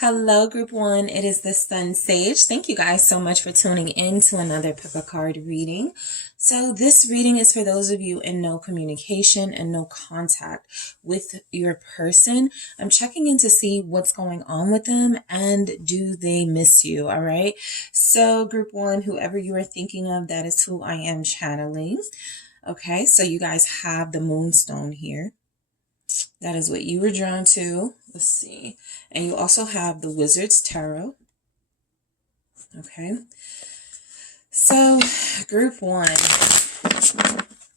Hello, Group 1. It is the SunSage. Thank you guys so much for tuning in to another Pippa card reading. So this reading is for those of you in no communication and no contact with your person. I'm checking in to see what's going on with them and do they miss you, all right? So Group 1, whoever you are thinking of, that is who I am channeling. Okay, so you guys have the Moonstone here. That is what you were drawn to. Let's see. And you also have the Wizard's Tarot. Okay. So, Group 1.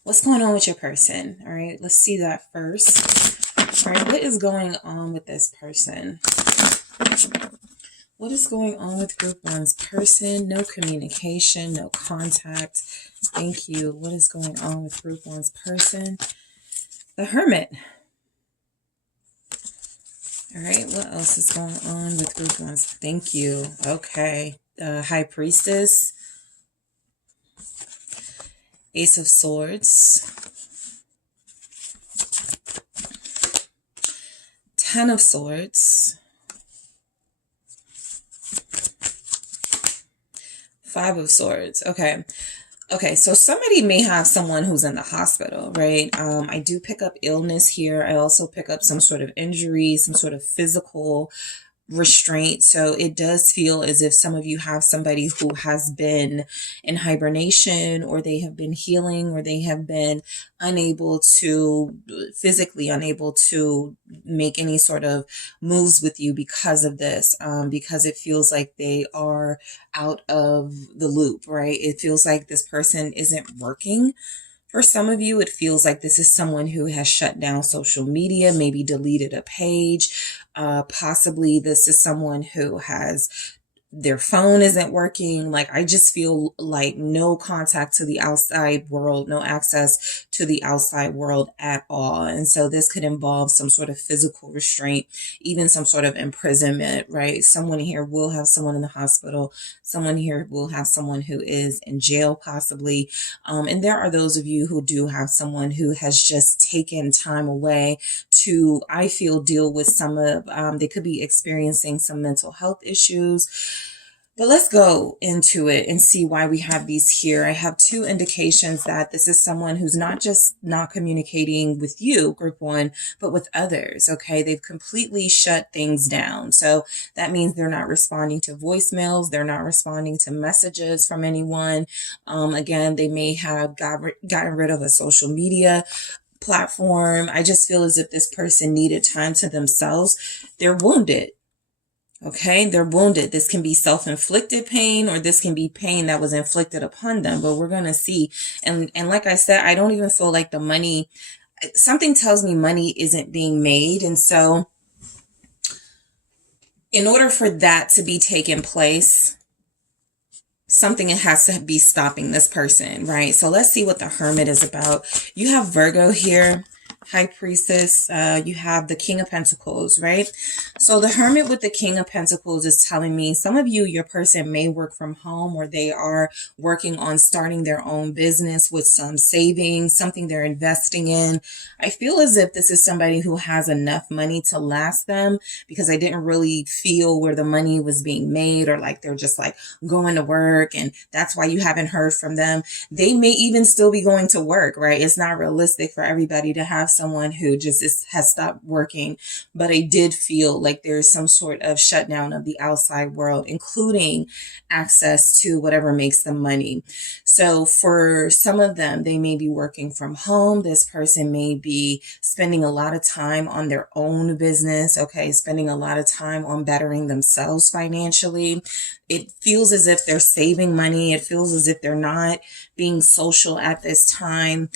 What's going on with your person? All right. Let's see that first. All right. What is going on with this person? What is going on with Group 1's person? No communication, no contact. Thank you. What is going on with Group 1's person? The Hermit. All right, what else is going on with Group 1's? Thank you. Okay. High Priestess. Ace of Swords. 10 of Swords. 5 of Swords. Okay. Okay, so somebody may have someone who's in the hospital, right? I do pick up illness here. I also pick up some sort of injury, some sort of physical restraint. So it does feel as if some of you have somebody who has been in hibernation, or they have been healing, or they have been physically unable to make any sort of moves with you because of this, because it feels like they are out of the loop, right? It feels like this person isn't working. For some of you, it feels like this is someone who has shut down social media, maybe deleted a page. Possibly this is someone who has, their phone isn't working. Like, I just feel like no contact to the outside world, no access to the outside world at all. And so this could involve some sort of physical restraint, even some sort of imprisonment, right? Someone here will have someone in the hospital. Someone here will have someone who is in jail, possibly. And there are those of you who do have someone who has just taken time away to, I feel, deal with some of, they could be experiencing some mental health issues. But let's go into it and see why we have these here. I have 2 indications that this is someone who's not just not communicating with you, Group 1, but with others, okay? They've completely shut things down. So that means they're not responding to voicemails. They're not responding to messages from anyone. Again, they may have gotten rid of a social media platform. I just feel as if this person needed time to themselves. They're wounded. Okay, they're wounded. This can be self-inflicted pain, or this can be pain that was inflicted upon them, but we're going to see. And like I said, I don't even feel like the money, something tells me money isn't being made. And so in order for that to be taking place, something has to be stopping this person, right? So let's see what the Hermit is about. You have Virgo here. High Priestess, you have the King of Pentacles, right? So the Hermit with the King of Pentacles is telling me some of you, your person may work from home, or they are working on starting their own business with some savings, something they're investing in. I feel as if this is somebody who has enough money to last them, because I didn't really feel where the money was being made, or like they're just like going to work and that's why you haven't heard from them. They may even still be going to work, right? It's not realistic for everybody to have someone who just has stopped working, but I did feel like there's some sort of shutdown of the outside world, including access to whatever makes them money. So for some of them, they may be working from home. This person may be spending a lot of time on their own business, okay, spending a lot of time on bettering themselves financially. It feels as if they're saving money. It feels as if they're not being social at this time.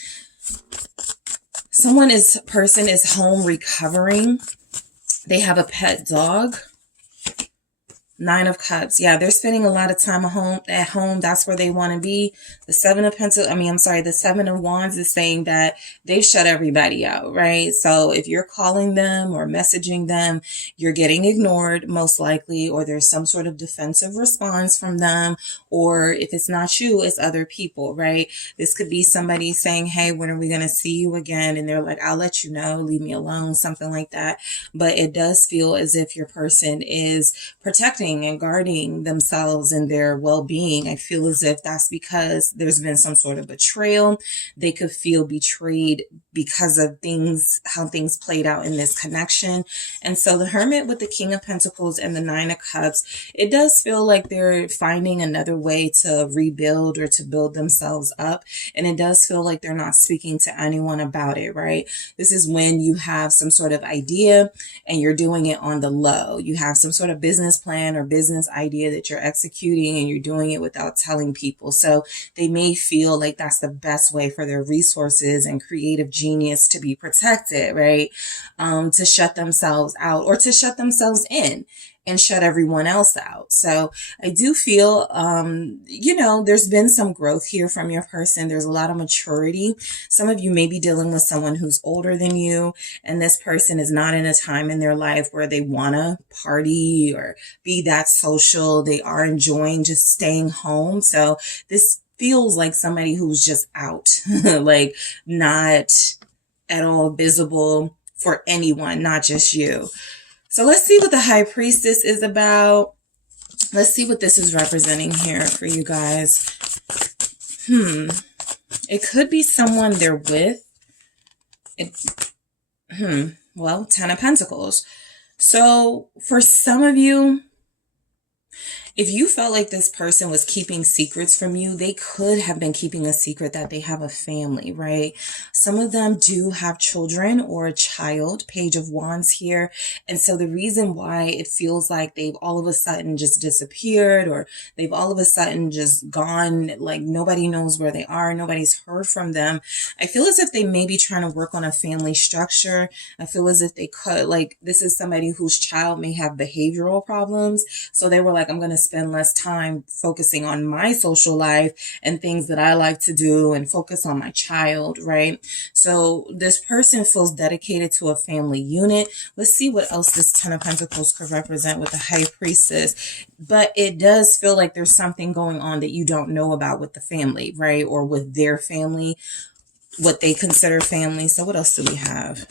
Person is home recovering. They have a pet dog. Nine of Cups. Yeah, they're spending a lot of time at home. That's where they want to be. The the Seven of Wands is saying that they've shut everybody out, right? So if you're calling them or messaging them, you're getting ignored most likely, or there's some sort of defensive response from them. Or if it's not you, it's other people, right? This could be somebody saying, hey, when are we going to see you again? And they're like, I'll let you know, leave me alone, something like that. But it does feel as if your person is protecting and guarding themselves and their well-being. I feel as if that's because there's been some sort of betrayal. They could feel betrayed because of how things played out in this connection. And so the Hermit with the King of Pentacles and the Nine of Cups, it does feel like they're finding another way to rebuild or to build themselves up. And it does feel like they're not speaking to anyone about it, right? This is when you have some sort of idea and you're doing it on the low. You have some sort of business plan or business idea that you're executing and you're doing it without telling people. So they may feel like that's the best way for their resources and creative genius to be protected, right? To shut themselves out or to shut themselves in and shut everyone else out. So I do feel, there's been some growth here from your person. There's a lot of maturity. Some of you may be dealing with someone who's older than you, and this person is not in a time in their life where they want to party or be that social. They are enjoying just staying home. So this feels like somebody who's just out, like not at all visible for anyone, not just you. So let's see what the High Priestess is about. Let's see what this is representing here for you guys. It could be someone they're with. Well, Ten of Pentacles. So for some of you, if you felt like this person was keeping secrets from you, they could have been keeping a secret that they have a family, right? Some of them do have children or a child, Page of Wands here. And so the reason why it feels like they've all of a sudden just disappeared or they've all of a sudden just gone, like nobody knows where they are, nobody's heard from them. I feel as if they may be trying to work on a family structure. I feel as if they could, like, this is somebody whose child may have behavioral problems. So they were like, I'm going to spend less time focusing on my social life and things that I like to do and focus on my child, right? So this person feels dedicated to a family unit. Let's see what else this Ten of Pentacles could represent with the High Priestess. But it does feel like there's something going on that you don't know about with the family, right? Or with their family, what they consider family. So what else do we have?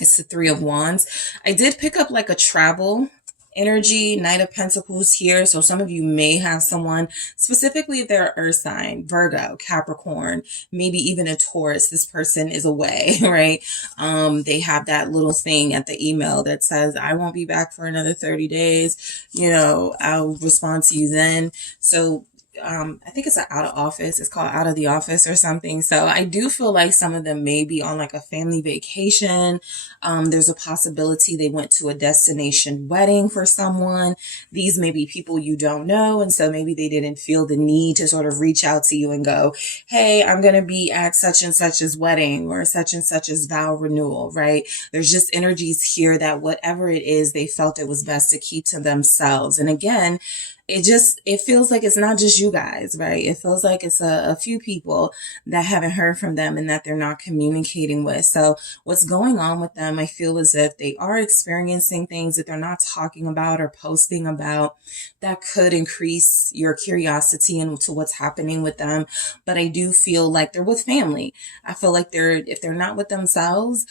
It's the Three of Wands. I did pick up like a travel energy, Knight of Pentacles here. So some of you may have someone, specifically if they're Earth sign, Virgo, Capricorn, maybe even a Taurus. This person is away, right? They have that little thing at the email that says, I won't be back for another 30 days. I'll respond to you then. So I think it's an out of office. It's called out of the office or something. So I do feel like some of them may be on like a family vacation. There's a possibility they went to a destination wedding for someone. These may be people you don't know. And so maybe they didn't feel the need to sort of reach out to you and go, hey, I'm going to be at such and such's wedding or such and such's vow renewal, right? There's just energies here that whatever it is, they felt it was best to keep to themselves. And again, it feels like it's not just you guys, right? It feels like it's a few people that haven't heard from them and that they're not communicating with. So what's going on with them, I feel as if they are experiencing things that they're not talking about or posting about that could increase your curiosity into what's happening with them. But I do feel like they're with family. I feel like if they're not with themselves,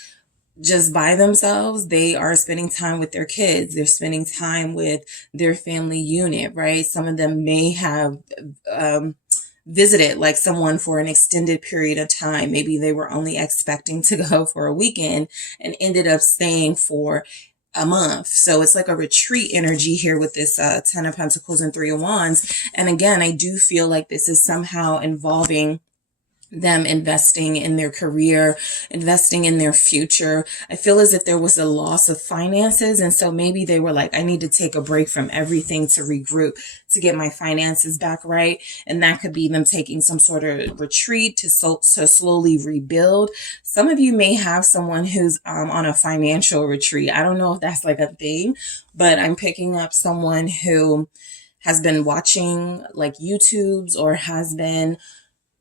just by themselves, they are spending time with their kids. They're spending time with their family unit, right? Some of them may have visited like someone for an extended period of time. Maybe they were only expecting to go for a weekend and ended up staying for a month. So it's like a retreat energy here with this Ten of Pentacles and Three of Wands. And again, I do feel like this is somehow involving them investing in their career, investing in their future. I feel as if there was a loss of finances. And so maybe they were like, I need to take a break from everything to regroup, to get my finances back right. And that could be them taking some sort of retreat to slowly rebuild. Some of you may have someone who's on a financial retreat. I don't know if that's like a thing, but I'm picking up someone who has been watching like YouTubes or has been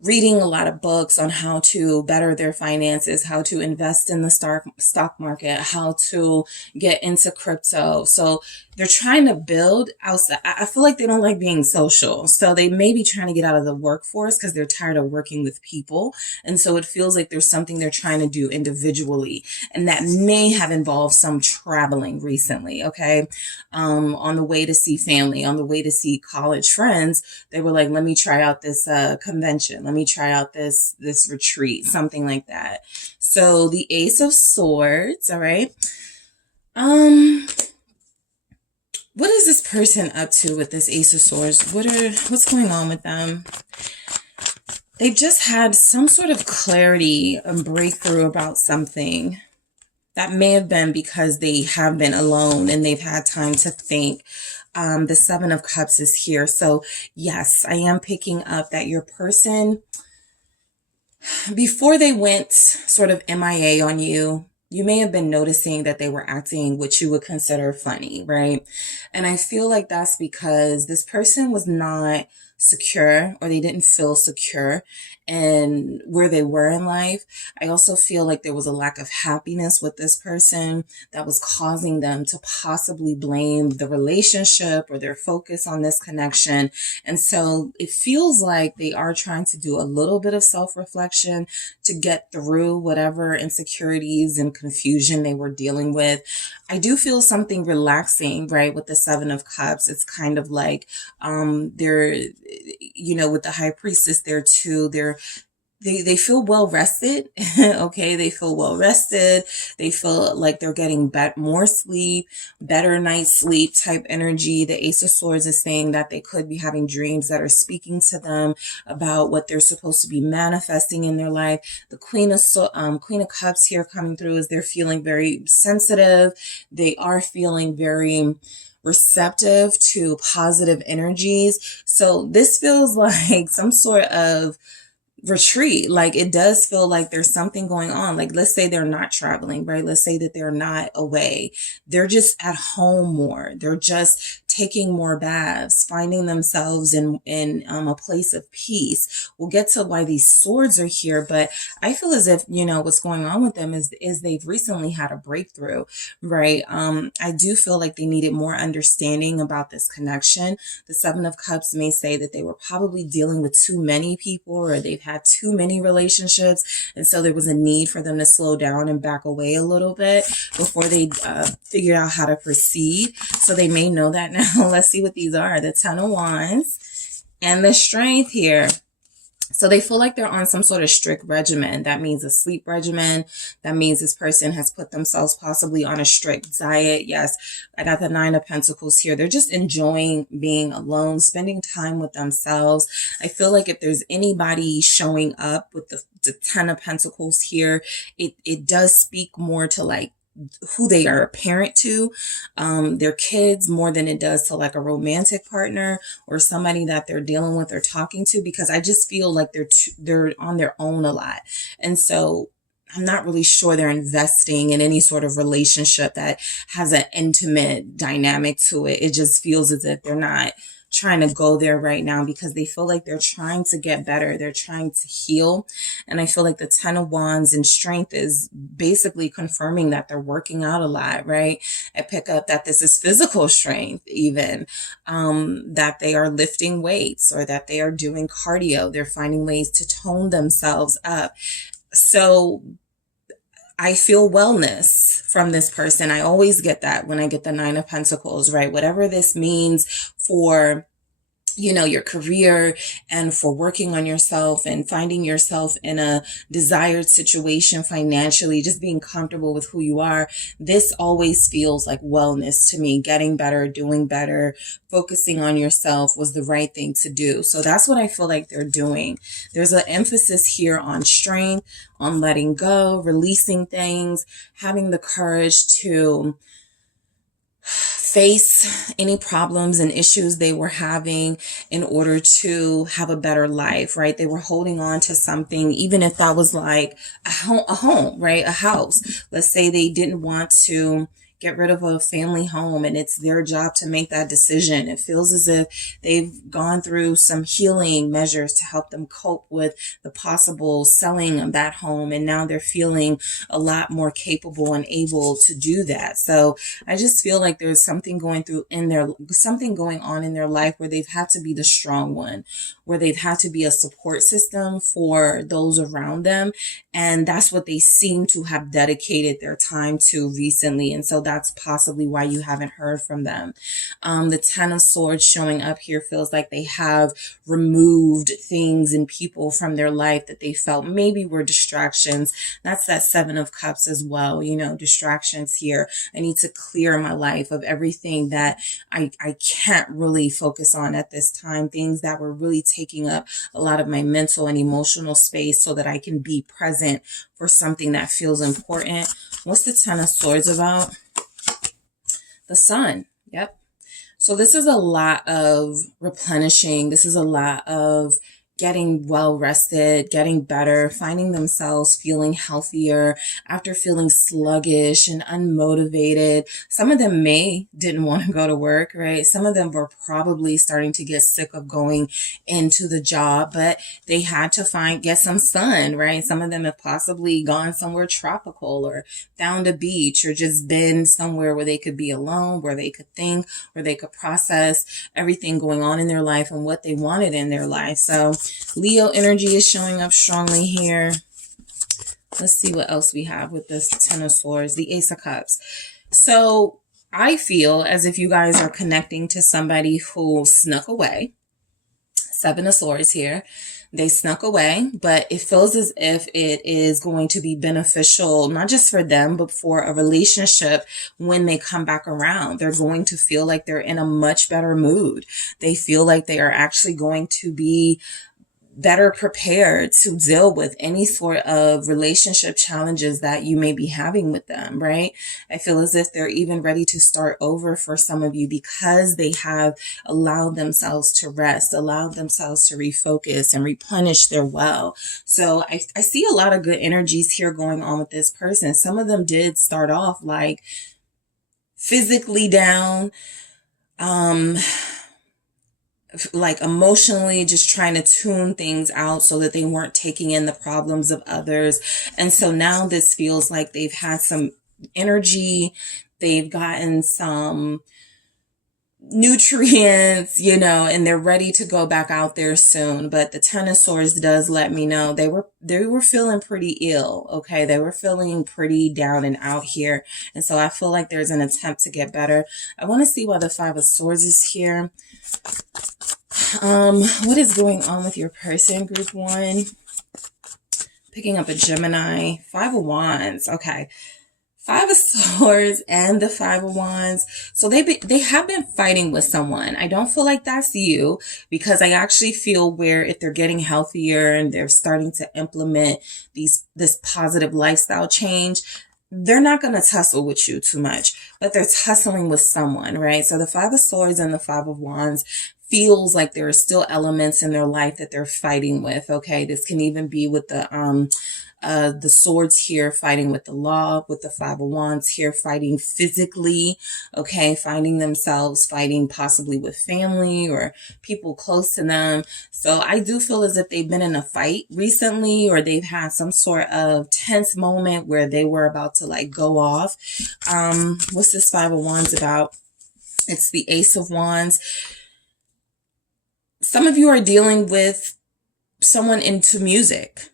reading a lot of books on how to better their finances, how to invest in the stock market, how to get into crypto. So they're trying to build outside. I feel like they don't like being social. So they may be trying to get out of the workforce because they're tired of working with people. And so it feels like there's something they're trying to do individually. And that may have involved some traveling recently. Okay. On the way to see family, on the way to see college friends, they were like, let me try out this convention. Let me try out this retreat, something like that. So the Ace of Swords, all right. What is this person up to with this Ace of Swords? What's going on with them? They just had some sort of clarity and breakthrough about something. That may have been because they have been alone and they've had time to think. The Seven of Cups is here. So yes, I am picking up that your person, before they went sort of MIA on you, you may have been noticing that they were acting what you would consider funny, right? And I feel like that's because this person was not secure, or they didn't feel secure in where they were in life. I also feel like there was a lack of happiness with this person that was causing them to possibly blame the relationship or their focus on this connection. And so it feels like they are trying to do a little bit of self-reflection to get through whatever insecurities and confusion they were dealing with. I do feel something relaxing, right? With the Seven of Cups, it's kind of like, they're, with the High Priestess there too, they feel well rested. Okay. They feel well rested. They feel like they're getting more sleep, better night's sleep type energy. The Ace of Swords is saying that they could be having dreams that are speaking to them about what they're supposed to be manifesting in their life. The Queen of Cups here coming through is they're feeling very sensitive. They are feeling very receptive to positive energies. So this feels like some sort of retreat. Like it does feel like there's something going on. Like let's say they're not traveling, right? Let's say that they're not away. They're just at home more. They're just taking more baths, finding themselves in a place of peace. We'll get to why these swords are here, but I feel as if, what's going on with them is they've recently had a breakthrough, right? I do feel like they needed more understanding about this connection. The Seven of Cups may say that they were probably dealing with too many people, or they've had too many relationships. And so there was a need for them to slow down and back away a little bit before they figured out how to proceed. So they may know that now. Let's see what these are. The Ten of Wands and the Strength here. So they feel like they're on some sort of strict regimen. That means a sleep regimen. That means this person has put themselves possibly on a strict diet. Yes, I got the Nine of Pentacles here. They're just enjoying being alone, spending time with themselves. I feel like if there's anybody showing up with the Ten of Pentacles here, it does speak more to like who they are a parent to, their kids, more than it does to like a romantic partner or somebody that they're dealing with or talking to, because I just feel like they're on their own a lot. And so I'm not really sure they're investing in any sort of relationship that has an intimate dynamic to it. It just feels as if they're not trying to go there right now because they feel like they're trying to get better. They're trying to heal. And I feel like the Ten of Wands and Strength is basically confirming that they're working out a lot, right? I pick up that this is physical strength even, that they are lifting weights or that they are doing cardio. They're finding ways to tone themselves up. So I feel wellness from this person. I always get that when I get the Nine of Pentacles, right? Whatever this means for your career, and for working on yourself and finding yourself in a desired situation financially, just being comfortable with who you are. This always feels like wellness to me. Getting better, doing better, focusing on yourself was the right thing to do. So that's what I feel like they're doing. There's an emphasis here on strength, on letting go, releasing things, having the courage to face any problems and issues they were having in order to have a better life, right? They were holding on to something, even if that was like a home, right? A house. Let's say they didn't want to get rid of a family home and it's their job to make that decision. It feels as if they've gone through some healing measures to help them cope with the possible selling of that home. And now they're feeling a lot more capable and able to do that. So I just feel like there's something going on in their life where they've had to be the strong one, where they've had to be a support system for those around them. And that's what they seem to have dedicated their time to recently. And so that's possibly why you haven't heard from them. The Ten of Swords showing up here feels like they have removed things and people from their life that they felt maybe were distractions. That's that Seven of Cups as well. Distractions here. I need to clear my life of everything that I can't really focus on at this time. Things that were really taking up a lot of my mental and emotional space so that I can be present for something that feels important. What's the Ten of Swords about? The Sun. Yep. So this is a lot of replenishing. This is a lot of getting well rested, getting better, finding themselves feeling healthier after feeling sluggish and unmotivated. Some of them didn't want to go to work, right? Some of them were probably starting to get sick of going into the job, but they had to get some sun, right? Some of them have possibly gone somewhere tropical or found a beach or just been somewhere where they could be alone, where they could think, where they could process everything going on in their life and what they wanted in their life. So Leo energy is showing up strongly here. Let's see what else we have with this Ten of Swords, the Ace of Cups. So I feel as if you guys are connecting to somebody who snuck away. Seven of Swords here. They snuck away, but it feels as if it is going to be beneficial, not just for them, but for a relationship when they come back around. They're going to feel like they're in a much better mood. They feel like they are actually going to be better prepared to deal with any sort of relationship challenges that you may be having with them, right? I feel as if they're even ready to start over for some of you because they have allowed themselves to rest, allowed themselves to refocus and replenish their well. So I see a lot of good energies here going on with this person. Some of them did start off like physically down, like emotionally just trying to tune things out so that they weren't taking in the problems of others. And so now this feels like they've had some energy, they've gotten some nutrients, and they're ready to go back out there soon. But the Ten of Swords does let me know they were feeling pretty ill. Okay. They were feeling pretty down and out here. And so I feel like there's an attempt to get better. I want to see why the Five of Swords is here. What is going on with your person, group one? Picking up a Gemini. Five of Wands. Okay. Five of Swords and the Five of Wands. So they have been fighting with someone. I don't feel like that's you, because I actually feel where if they're getting healthier and they're starting to implement this positive lifestyle change, they're not going to tussle with you too much, but they're tussling with someone, right? So the Five of Swords and the Five of Wands feels like there are still elements in their life that they're fighting with. Okay. This can even be with the swords here fighting with the law, with the Five of Wands here fighting physically, okay, finding themselves fighting possibly with family or people close to them. So I do feel as if they've been in a fight recently, or they've had some sort of tense moment where they were about to like go off. What's this Five of Wands about? It's the Ace of Wands. Some of you are dealing with someone into music.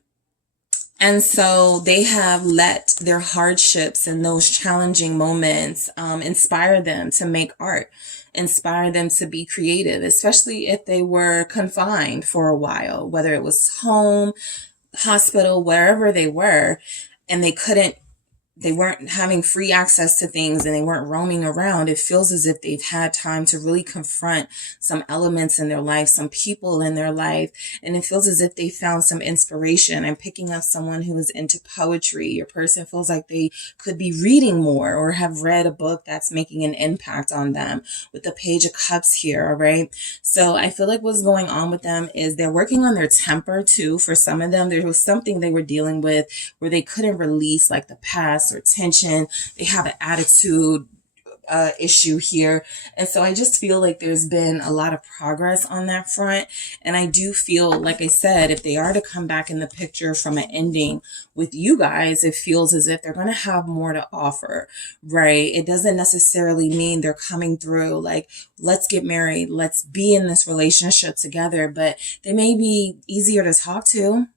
And so they have let their hardships and those challenging moments inspire them to make art, inspire them to be creative, especially if they were confined for a while, whether it was home, hospital, wherever they were, and they weren't having free access to things and they weren't roaming around. It feels as if they've had time to really confront some elements in their life, some people in their life. And it feels as if they found some inspiration. I'm picking up someone who is into poetry. Your person feels like they could be reading more or have read a book that's making an impact on them with the Page of Cups here. All right. So I feel like what's going on with them is they're working on their temper too. For some of them, there was something they were dealing with where they couldn't release like the past or tension. They have an attitude issue here. And so I just feel like there's been a lot of progress on that front. And I do feel, like I said, if they are to come back in the picture from an ending with you guys, it feels as if they're going to have more to offer, right? It doesn't necessarily mean they're coming through like, let's get married, let's be in this relationship together, but they may be easier to talk to.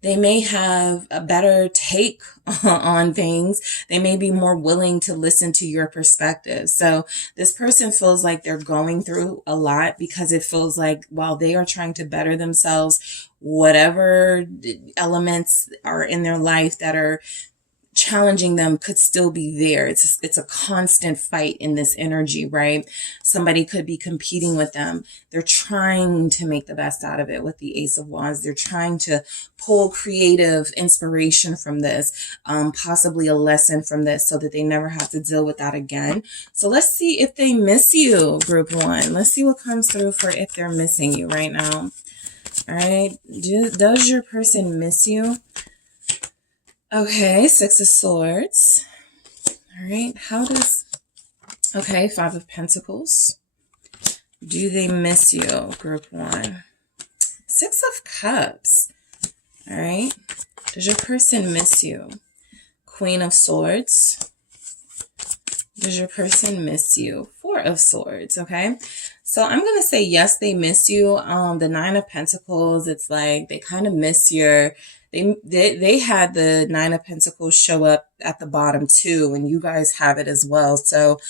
They may have a better take on things. They may be more willing to listen to your perspective. So this person feels like they're going through a lot because it feels like while they are trying to better themselves, whatever elements are in their life that are challenging them could still be there. It's a constant fight in this energy, right? Somebody could be competing with them. They're trying to make the best out of it with the Ace of Wands. They're trying to pull creative inspiration from this, possibly a lesson from this so that they never have to deal with that again. So let's see if they miss you, group one. Let's see what comes through for if they're missing you right now. All right. Does your person miss you? Okay, Six of Swords. All right, okay, Five of Pentacles. Do they miss you, group one? Six of Cups. All right, does your person miss you? Queen of Swords. Does your person miss you? Four of Swords, okay? So I'm going to say yes, they miss you. The Nine of Pentacles, it's like they kind of miss your... They had the Nine of Pentacles show up at the bottom too, and you guys have it as well. So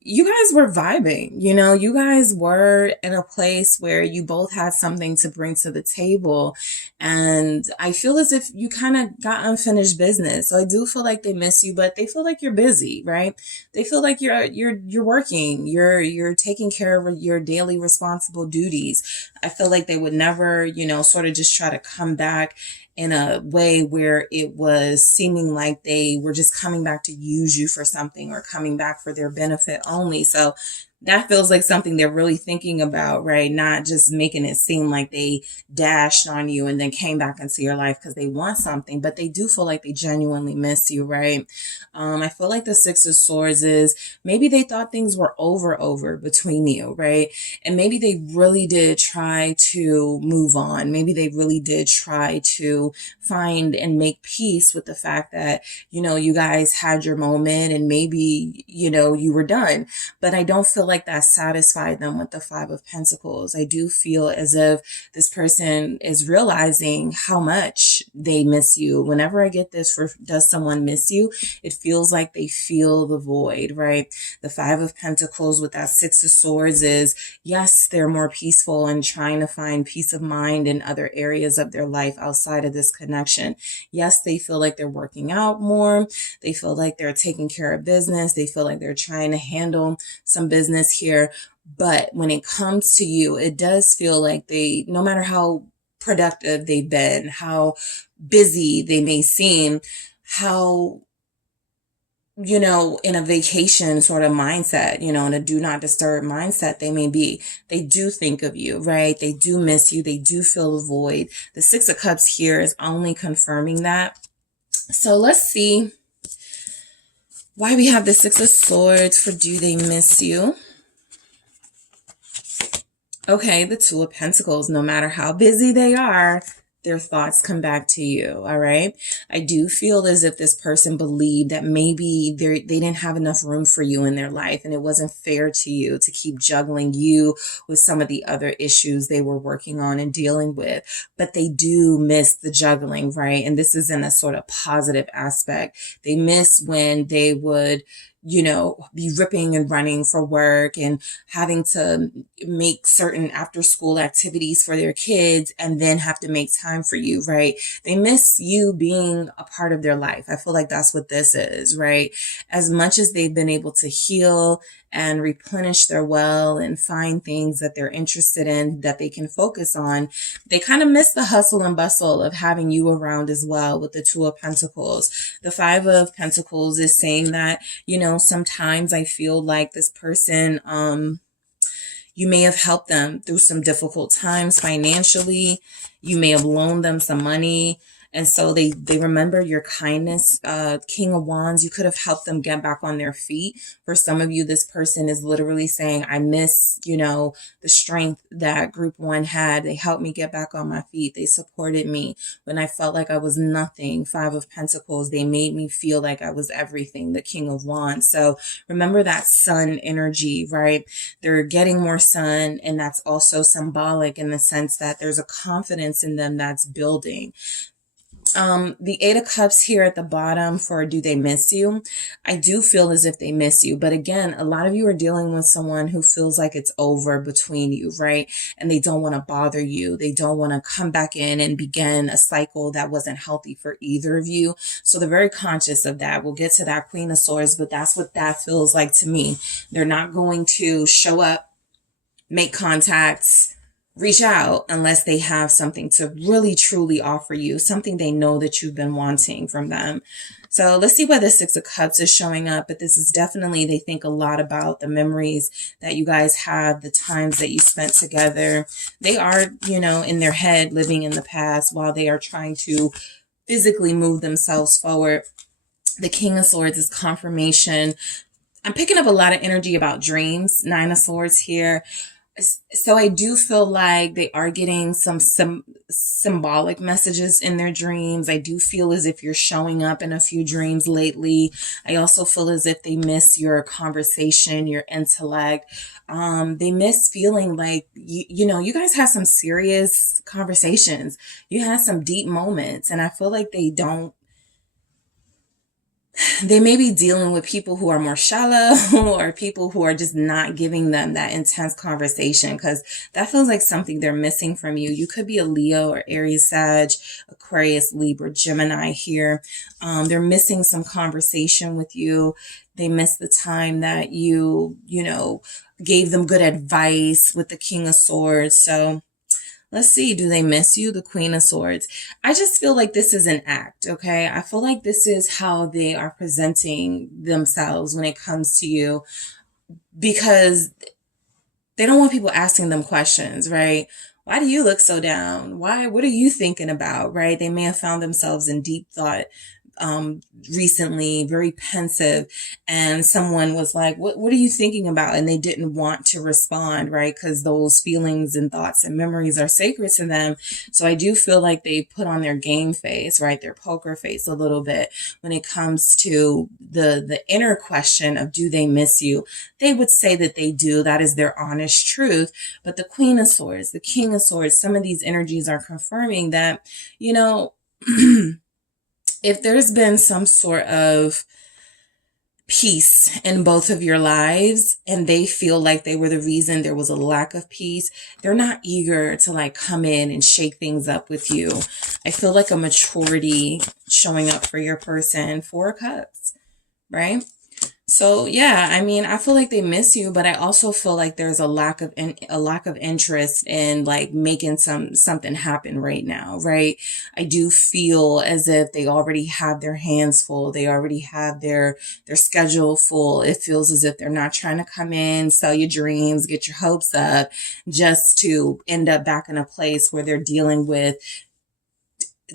you guys were vibing, you guys were in a place where you both had something to bring to the table. And I feel as if you kind of got unfinished business. So I do feel like they miss you, but they feel like you're busy, right? They feel like you're working, you're taking care of your daily responsible duties. I feel like they would never, sort of just try to come back in a way where it was seeming like they were just coming back to use you for something or coming back for their benefit only. So that feels like something they're really thinking about, right? Not just making it seem like they dashed on you and then came back into your life because they want something, but they do feel like they genuinely miss you, right? I feel like the Six of Swords is maybe they thought things were over between you, right? And maybe they really did try to move on. Maybe they really did try to find and make peace with the fact that, you guys had your moment and maybe, you were done. But I don't feel like that satisfied them with the Five of Pentacles. I do feel as if this person is realizing how much they miss you. Whenever I get this for does someone miss you, it feels like they feel the void, right? The Five of Pentacles with that Six of Swords is, yes, they're more peaceful and trying to find peace of mind in other areas of their life outside of this connection. Yes, they feel like they're working out more. They feel like they're taking care of business. They feel like they're trying to handle some business here. But when it comes to you, it does feel like they, no matter how productive they've been, how busy they may seem, how, in a vacation sort of mindset, in a do not disturb mindset they may be, they do think of you, right? They do miss you. They do feel the void. The Six of Cups here is only confirming that. So let's see why we have the Six of Swords for do they miss you? Okay, the Two of Pentacles, no matter how busy they are, their thoughts come back to you. All right. I do feel as if this person believed that maybe they didn't have enough room for you in their life, and it wasn't fair to you to keep juggling you with some of the other issues they were working on and dealing with. But they do miss the juggling, right? And this is in a sort of positive aspect. They miss when they would, be ripping and running for work and having to make certain after school activities for their kids and then have to make time for you, right? They miss you being a part of their life. I feel like that's what this is, right? As much as they've been able to heal and replenish their well and find things that they're interested in that they can focus on, they kind of miss the hustle and bustle of having you around as well with the Two of Pentacles. The Five of Pentacles is saying that, sometimes I feel like this person, you may have helped them through some difficult times financially. You may have loaned them some money. And so they remember your kindness. King of Wands, you could have helped them get back on their feet. For some of you, this person is literally saying, I miss, the strength that group one had. They helped me get back on my feet. They supported me when I felt like I was nothing. Five of Pentacles, they made me feel like I was everything. The King of Wands. So remember that sun energy, right? They're getting more sun, and that's also symbolic in the sense that there's a confidence in them that's building. The Eight of Cups here at the bottom for do they miss you? I do feel as if they miss you. But again, a lot of you are dealing with someone who feels like it's over between you, right? And they don't want to bother you. They don't want to come back in and begin a cycle that wasn't healthy for either of you. So they're very conscious of that. We'll get to that Queen of Swords, but that's what that feels like to me. They're not going to show up, make contacts, reach out unless they have something to really truly offer you, something they know that you've been wanting from them. So let's see why the Six of Cups is showing up. But this is definitely, they think a lot about the memories that you guys have, the times that you spent together. They are, in their head living in the past while they are trying to physically move themselves forward. The King of Swords is confirmation. I'm picking up a lot of energy about dreams. Nine of Swords here. So I do feel like they are getting some symbolic messages in their dreams. I do feel as if you're showing up in a few dreams lately. I also feel as if they miss your conversation, your intellect. They miss feeling like, you guys have some serious conversations. You had some deep moments, and I feel like they may be dealing with people who are more shallow or people who are just not giving them that intense conversation, because that feels like something they're missing from you. You could be a Leo or Aries, Sag, Aquarius, Libra, Gemini here. They're missing some conversation with you. They miss the time that you gave them good advice with the King of Swords. So let's see, do they miss you? The Queen of Swords. I just feel like this is an act, okay? I feel like this is how they are presenting themselves when it comes to you, because they don't want people asking them questions, right? Why do you look so down? What are you thinking about, right? They may have found themselves in deep thought recently, very pensive, and someone was like, what are you thinking about? And they didn't want to respond, right? Because those feelings and thoughts and memories are sacred to them. So I do feel like they put on their game face, right? Their poker face a little bit when it comes to the inner question of, do they miss you? They would say that they do. That is their honest truth. But the Queen of Swords, the King of Swords, some of these energies are confirming that, if there's been some sort of peace in both of your lives and they feel like they were the reason there was a lack of peace, they're not eager to come in and shake things up with you. I feel like a maturity showing up for your person. Four of Cups, right? So yeah, I feel like they miss you, but I also feel like there's a lack of interest in making something happen right now, right? I do feel as if they already have their hands full. They already have their schedule full. It feels as if they're not trying to come in, sell your dreams, get your hopes up, just to end up back in a place where they're dealing with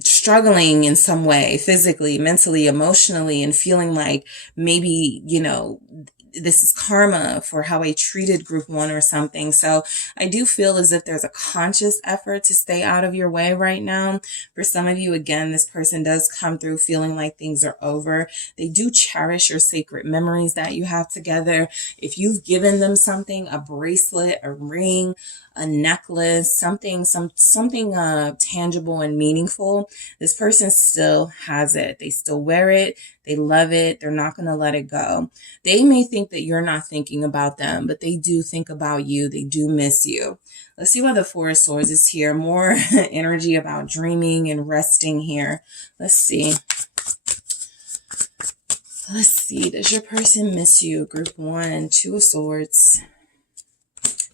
struggling in some way, physically, mentally, emotionally, and feeling like maybe, this is karma for how I treated group one or something. So I do feel as if there's a conscious effort to stay out of your way right now. For some of you, again, this person does come through feeling like things are over. They do cherish your sacred memories that you have together. If you've given them something, a bracelet, a ring, a necklace, something tangible and meaningful, this person still has it. They still wear it. They love it. They're not going to let it go. They may think that you're not thinking about them, but they do think about you. They do miss you. Let's see why the Four of Swords is here. More energy about dreaming and resting here. Let's see. Let's see. Does your person miss you? Group one, Two of Swords.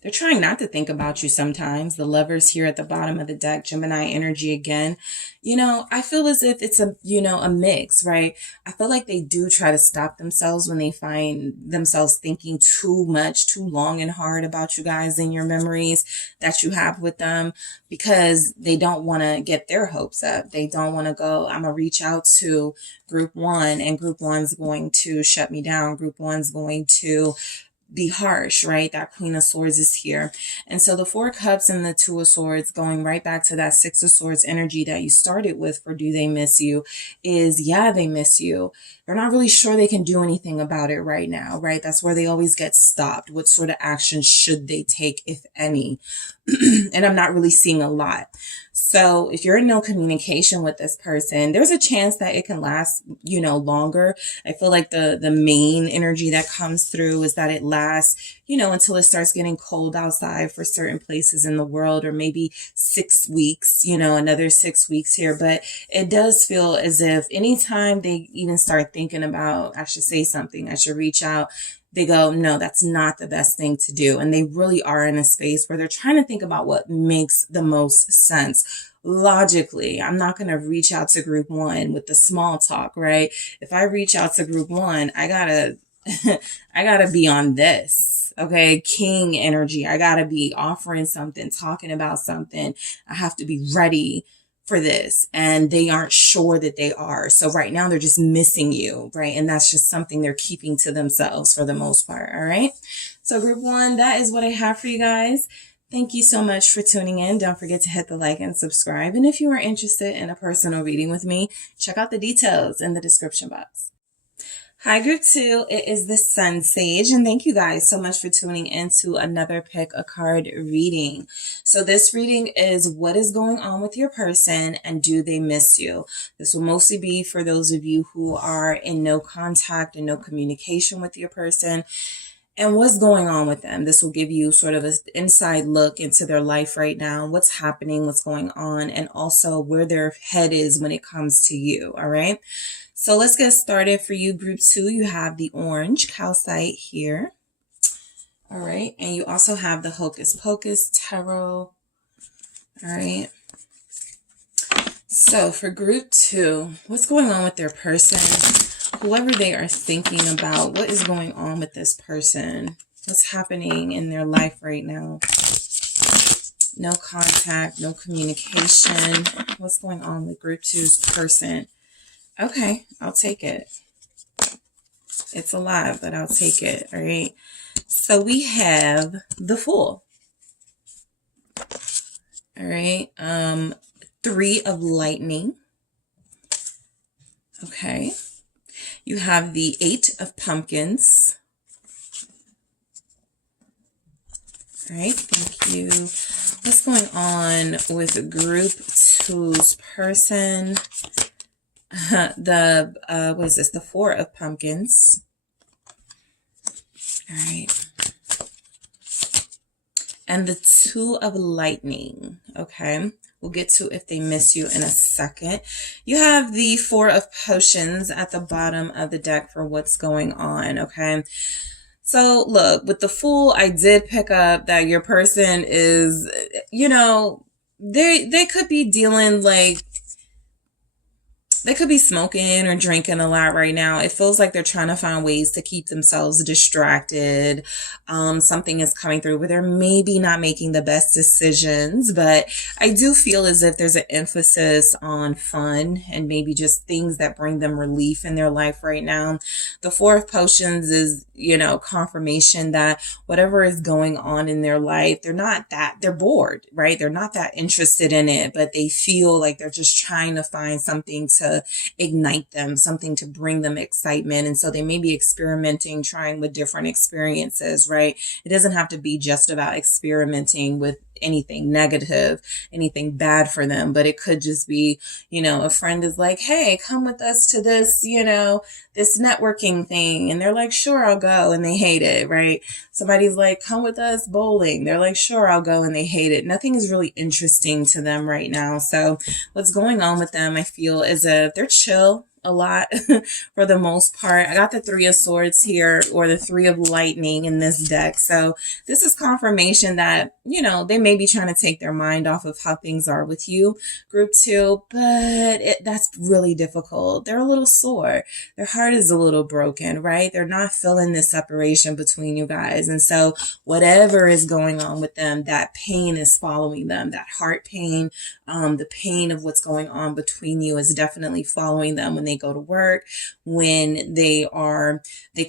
They're trying not to think about you sometimes. The Lovers here at the bottom of the deck, Gemini energy again. You know, I feel as if it's a mix, right? I feel like they do try to stop themselves when they find themselves thinking too much, too long and hard about you guys and your memories that you have with them, because they don't want to get their hopes up. They don't want to go, I'm going to reach out to group one and group one's going to shut me down. Group one's going to be harsh, right? That Queen of Swords is here. And so the Four of Cups and the Two of Swords, going right back to that Six of Swords energy that you started with for do they miss you, is yeah, they miss you. They're not really sure they can do anything about it right now, right? That's where they always get stopped. What sort of action should they take, if any? And I'm not really seeing a lot. So if you're in no communication with this person, there's a chance that it can last, longer. I feel like the main energy that comes through is that it lasts, until it starts getting cold outside for certain places in the world, or maybe 6 weeks, another 6 weeks here. But it does feel as if anytime they even start thinking about, I should say something, I should reach out, they go, no, that's not the best thing to do. And they really are in a space where they're trying to think about what makes the most sense. Logically, I'm not going to reach out to group one with the small talk, right? If I reach out to group one, I gotta be on this. Okay. King energy. I gotta be offering something, talking about something. I have to be ready for this, and they aren't sure that they are. So right now they're just missing you, right? And that's just something they're keeping to themselves for the most part. All right. So group one, that is what I have for you guys. Thank you so much for tuning in. Don't forget to hit the like and subscribe. And if you are interested in a personal reading with me, check out the details in the description box. Hi, group two. It is the SunSage, and thank you guys so much for tuning in to another pick a card reading. So this reading is what is going on with your person and do they miss you? This will mostly be for those of you who are in no contact and no communication with your person, and what's going on with them. This will give you sort of an inside look into their life right now, what's happening, what's going on, and also where their head is when it comes to you. All right. So let's get started. For you, group two, you have the orange calcite here. All right. And you also have the Hocus Pocus Tarot. All right. So for group two, what's going on with their person? Whoever they are thinking about, what is going on with this person? What's happening in their life right now? No contact, no communication. What's going on with group two's person? Okay, I'll take it. It's a lot, but I'll take it. All right. So we have the Fool. All right. Three of Lightning. Okay. You have the Eight of Pumpkins. All right. Thank you. What's going on with group two's person? What is this? The Four of Pumpkins. All right. And the Two of Lightning. Okay. We'll get to if they miss you in a second. You have the Four of Potions at the bottom of the deck for what's going on. Okay. So look, with the Fool, I did pick up that your person is, they could be dealing like, They could be smoking or drinking a lot right now. It feels like they're trying to find ways to keep themselves distracted. Something is coming through where they're maybe not making the best decisions, but I do feel as if there's an emphasis on fun and maybe just things that bring them relief in their life right now. The Four of Potions is, confirmation that whatever is going on in their life, they're bored, right? They're not that interested in it, but they feel like they're just trying to find something to ignite them, something to bring them excitement. And so they may be experimenting, trying with different experiences, right? It doesn't have to be just about experimenting with anything negative, anything bad for them, but it could just be, a friend is like, hey, come with us to this, this networking thing. And they're like, sure, I'll go. And they hate it, right? Somebody's like, come with us bowling. They're like, sure, I'll go. And they hate it. Nothing is really interesting to them right now. So what's going on with them, I feel, is if they're chill a lot for the most part. I got the Three of Swords here, or the Three of Lightning in this deck. So this is confirmation that, they may be trying to take their mind off of how things are with you, group 2, but that's really difficult. They're a little sore. Their heart is a little broken, right? They're not feeling this separation between you guys. And so whatever is going on with them, that pain is following them. That heart pain, the pain of what's going on between you is definitely following them when they go to work, when they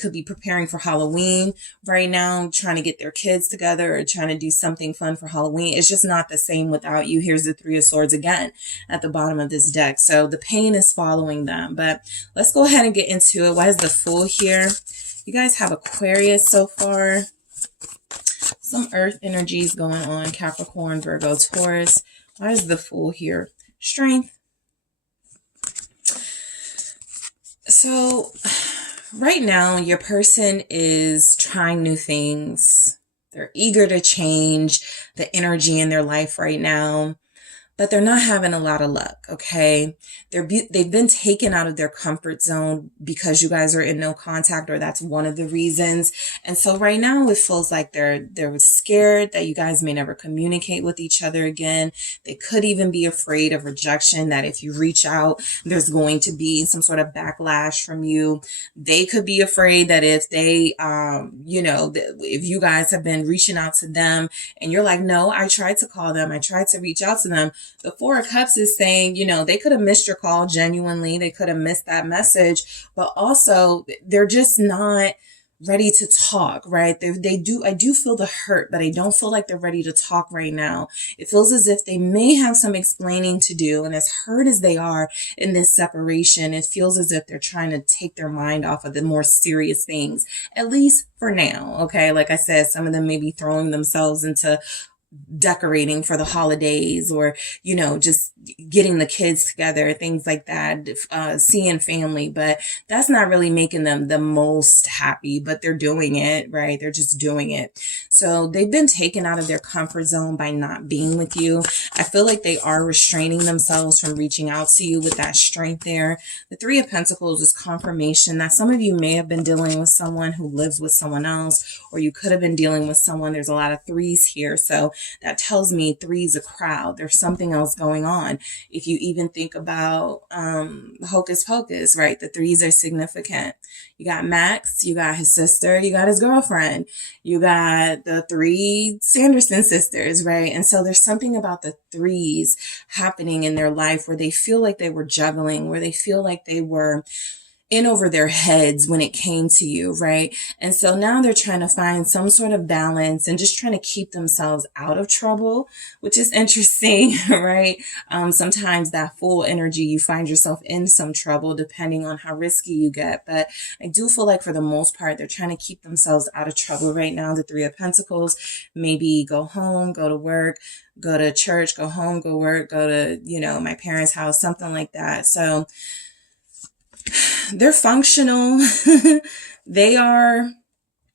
could be preparing for Halloween right now, trying to get their kids together or trying to do something fun for Halloween. It's just not the same without you. Here's the Three of Swords again at the bottom of this deck. So the pain is following them, but let's go ahead and get into it. Why is the Fool here? You guys have Aquarius so far. Some earth energies going on. Capricorn, Virgo, Taurus. Why is the Fool here? Strength. So right now, your person is trying new things. They're eager to change the energy in their life right now, but they're not having a lot of luck, okay? They've been taken out of their comfort zone because you guys are in no contact, or that's one of the reasons. And so right now it feels like they're scared that you guys may never communicate with each other again. They could even be afraid of rejection, that if you reach out, there's going to be some sort of backlash from you. They could be afraid that if they, if you guys have been reaching out to them and you're like, no, I tried to call them, I tried to reach out to them. The Four of Cups is saying, they could have missed your call genuinely. They could have missed that message, but also they're just not ready to talk, right? I do feel the hurt, but I don't feel like they're ready to talk right now. It feels as if they may have some explaining to do. And as hurt as they are in this separation, it feels as if they're trying to take their mind off of the more serious things, at least for now. Okay. Like I said, some of them may be throwing themselves into decorating for the holidays, or just getting the kids together, things like that, seeing family, but that's not really making them the most happy, but they're doing it, right? They're just doing it. So they've been taken out of their comfort zone by not being with you. I feel like they are restraining themselves from reaching out to you with that strength there. The Three of Pentacles is confirmation that some of you may have been dealing with someone who lives with someone else, or you could have been dealing with someone. There's a lot of threes here, so that tells me three is a crowd. There's something else going on. If you even think about Hocus Pocus, right? The threes are significant. You got Max, you got his sister, you got his girlfriend, you got the three Sanderson sisters, right? And so there's something about the threes happening in their life where they feel like they were juggling, where they feel like they were in over their heads when it came to you, right? And so now they're trying to find some sort of balance and just trying to keep themselves out of trouble, which is interesting, right? Sometimes that Fool energy, you find yourself in some trouble depending on how risky you get. But I do feel like for the most part, they're trying to keep themselves out of trouble right now. The Three of Pentacles, maybe go home, go to work, go to church, go home, go work, go to, my parents' house, something like that. So they're functional. They are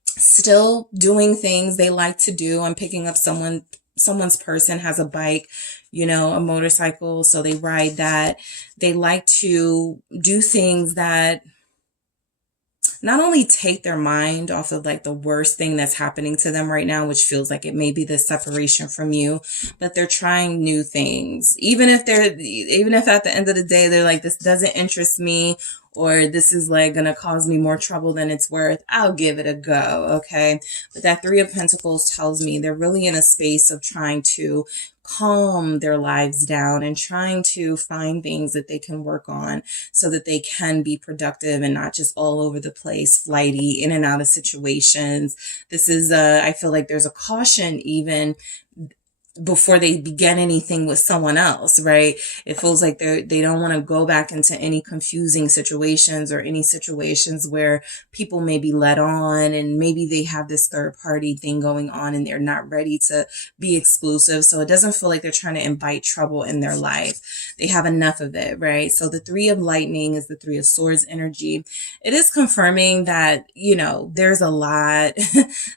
still doing things they like to do. I'm picking up someone's person has a bike, a motorcycle. So they ride that. They like to do things that not only take their mind off of like the worst thing that's happening to them right now, which feels like it may be the separation from you, but they're trying new things. Even if at the end of the day, they're like, this doesn't interest me, or this is like going to cause me more trouble than it's worth, I'll give it a go. Okay. But that Three of Pentacles tells me they're really in a space of trying to calm their lives down and trying to find things that they can work on so that they can be productive and not just all over the place, flighty, in and out of situations. This is, I feel like there's a caution even before they begin anything with someone else, right? It feels like they don't want to go back into any confusing situations or any situations where people may be led on and maybe they have this third party thing going on and they're not ready to be exclusive. So it doesn't feel like they're trying to invite trouble in their life. They have enough of it, right? So the Three of Lightning is the Three of Swords energy. It is confirming that, you know, there's a lot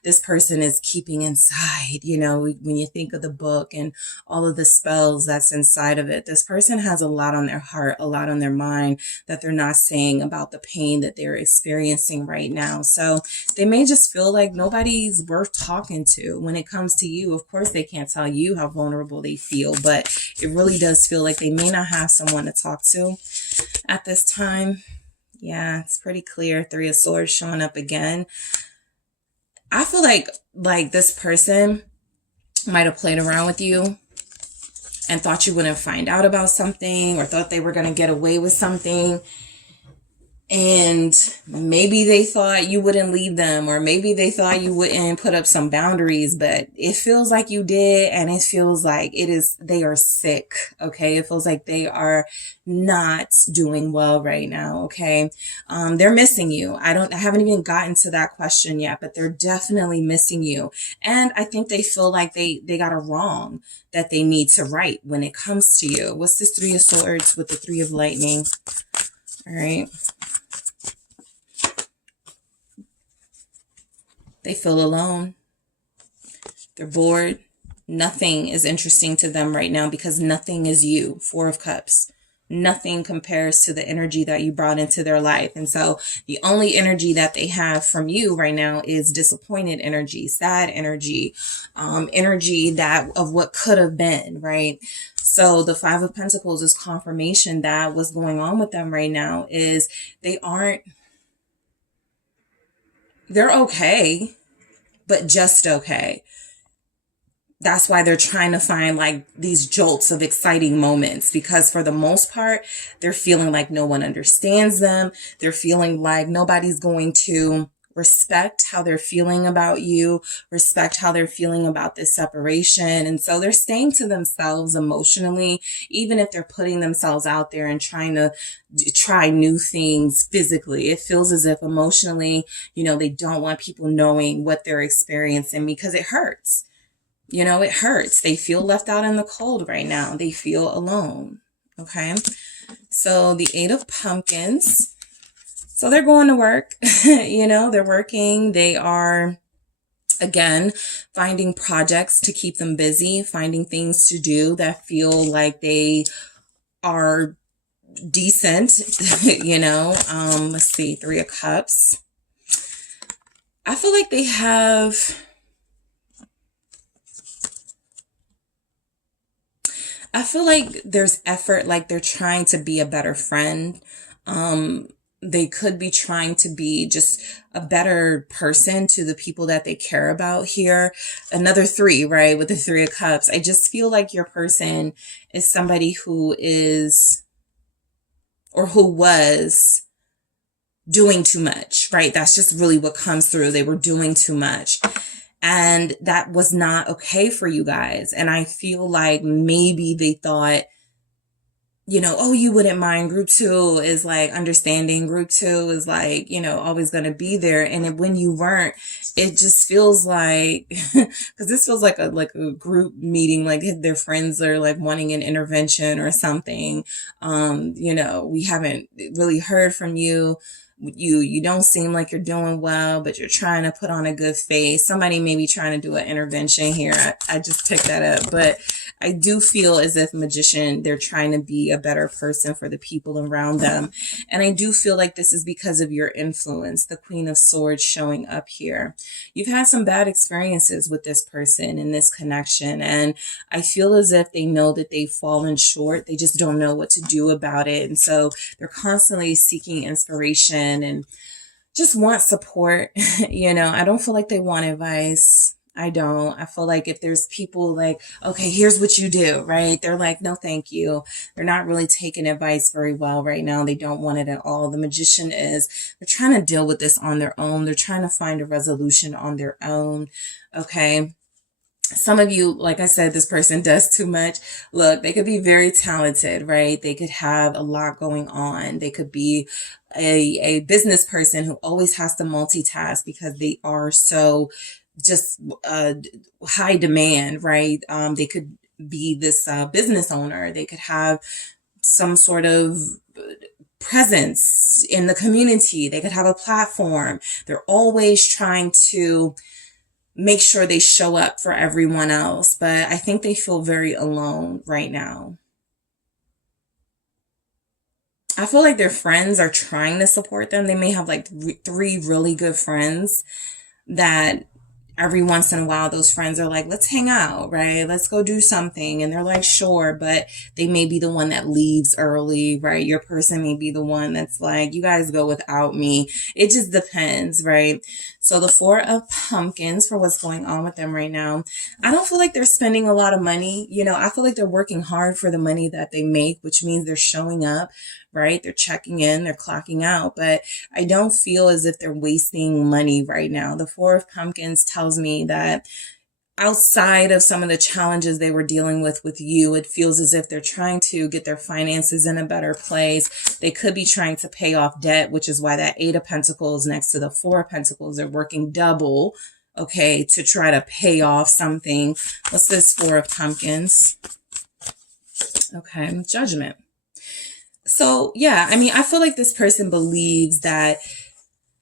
this person is keeping inside. You know, when you think of the book and all of the spells that's inside of it, this person has a lot on their heart, a lot on their mind that they're not saying about the pain that they're experiencing right now. So they may just feel like nobody's worth talking to when it comes to you. Of course, they can't tell you how vulnerable they feel, but it really does feel like they may not have someone to talk to at this time. Yeah, it's pretty clear. Three of Swords showing up again. I feel like this person might have played around with you and thought you wouldn't find out about something, or thought they were going to get away with something. And maybe they thought you wouldn't leave them, or maybe they thought you wouldn't put up some boundaries, but it feels like you did. And it feels like they are sick. Okay. It feels like they are not doing well right now. Okay. They're missing you. I haven't even gotten to that question yet, but they're definitely missing you. And I think they feel like they got a wrong that they need to right when it comes to you. What's this Three of Swords with the Three of Lightning? All right. They feel alone. They're bored. Nothing is interesting to them right now because nothing is you. Four of Cups. Nothing compares to the energy that you brought into their life. And so the only energy that they have from you right now is disappointed energy, sad energy, energy that of what could have been, right? So the Five of Pentacles is confirmation that what's going on with them right now is they're okay, but just okay. That's why they're trying to find like these jolts of exciting moments, because for the most part, they're feeling like no one understands them. They're feeling like nobody's going to respect how they're feeling about you, respect how they're feeling about this separation. And so they're staying to themselves emotionally, even if they're putting themselves out there and trying to try new things physically. It feels as if emotionally, you know, they don't want people knowing what they're experiencing because it hurts. You know, it hurts. They feel left out in the cold right now. They feel alone. Okay. So the Eight of Pumpkins. So they're going to work, you know, they're working. They are, again, finding projects to keep them busy, finding things to do that feel like they are decent, you know. Let's see, Three of Cups. I feel like they have, I feel like there's effort, like they're trying to be a better friend. They could be trying to be just a better person to the people that they care about here. Another three, right? With the Three of Cups. I just feel like your person is somebody who is, or who was doing too much, right? That's just really what comes through. They were doing too much. And that was not okay for you guys. And I feel like maybe they thought, you know, oh, you wouldn't mind. Group two is like understanding. Group two is like, you know, always going to be there. And when you weren't, it just feels like, because this feels like a group meeting, like their friends are like wanting an intervention or something. You know, we haven't really heard from you. You don't seem like you're doing well, but you're trying to put on a good face. Somebody may be trying to do an intervention here. I just picked that up, but I do feel as if Magician, they're trying to be a better person for the people around them. And I do feel like this is because of your influence, the Queen of Swords showing up here. You've had some bad experiences with this person in this connection, and I feel as if they know that they've fallen short. They just don't know what to do about it. And so they're constantly seeking inspiration and just want support. I don't feel like they want advice. I don't. I feel like if there's people like, okay, here's what you do, right? They're like, no, thank you. They're not really taking advice very well right now. They don't want it at all. The Magician they're trying to deal with this on their own. They're trying to find a resolution on their own. Okay. Some of you, like I said, this person does too much. Look, they could be very talented, right? They could have a lot going on. They could be a business person who always has to multitask because they are so just high demand, right? They could be this business owner. They could have some sort of presence in the community. They could have a platform. They're always trying to make sure they show up for everyone else. But I think they feel very alone right now. I feel like their friends are trying to support them. They may have like three really good friends that every once in a while, those friends are like, let's hang out, right? Let's go do something. And they're like, sure, but they may be the one that leaves early, right? Your person may be the one that's like, you guys go without me. It just depends, right? So the Four of Pumpkins for what's going on with them right now. I don't feel like they're spending a lot of money. I feel like they're working hard for the money that they make, which means they're showing up, right? They're checking in, they're clocking out, but I don't feel as if they're wasting money right now. The Four of Pumpkins tells me that outside of some of the challenges they were dealing with you, it feels as if they're trying to get their finances in a better place. They could be trying to pay off debt, which is why that Eight of Pentacles next to the Four of Pentacles, they're working double, okay, to try to pay off something. What's this Four of Pumpkins? Okay, Judgment. So yeah, I feel like this person believes that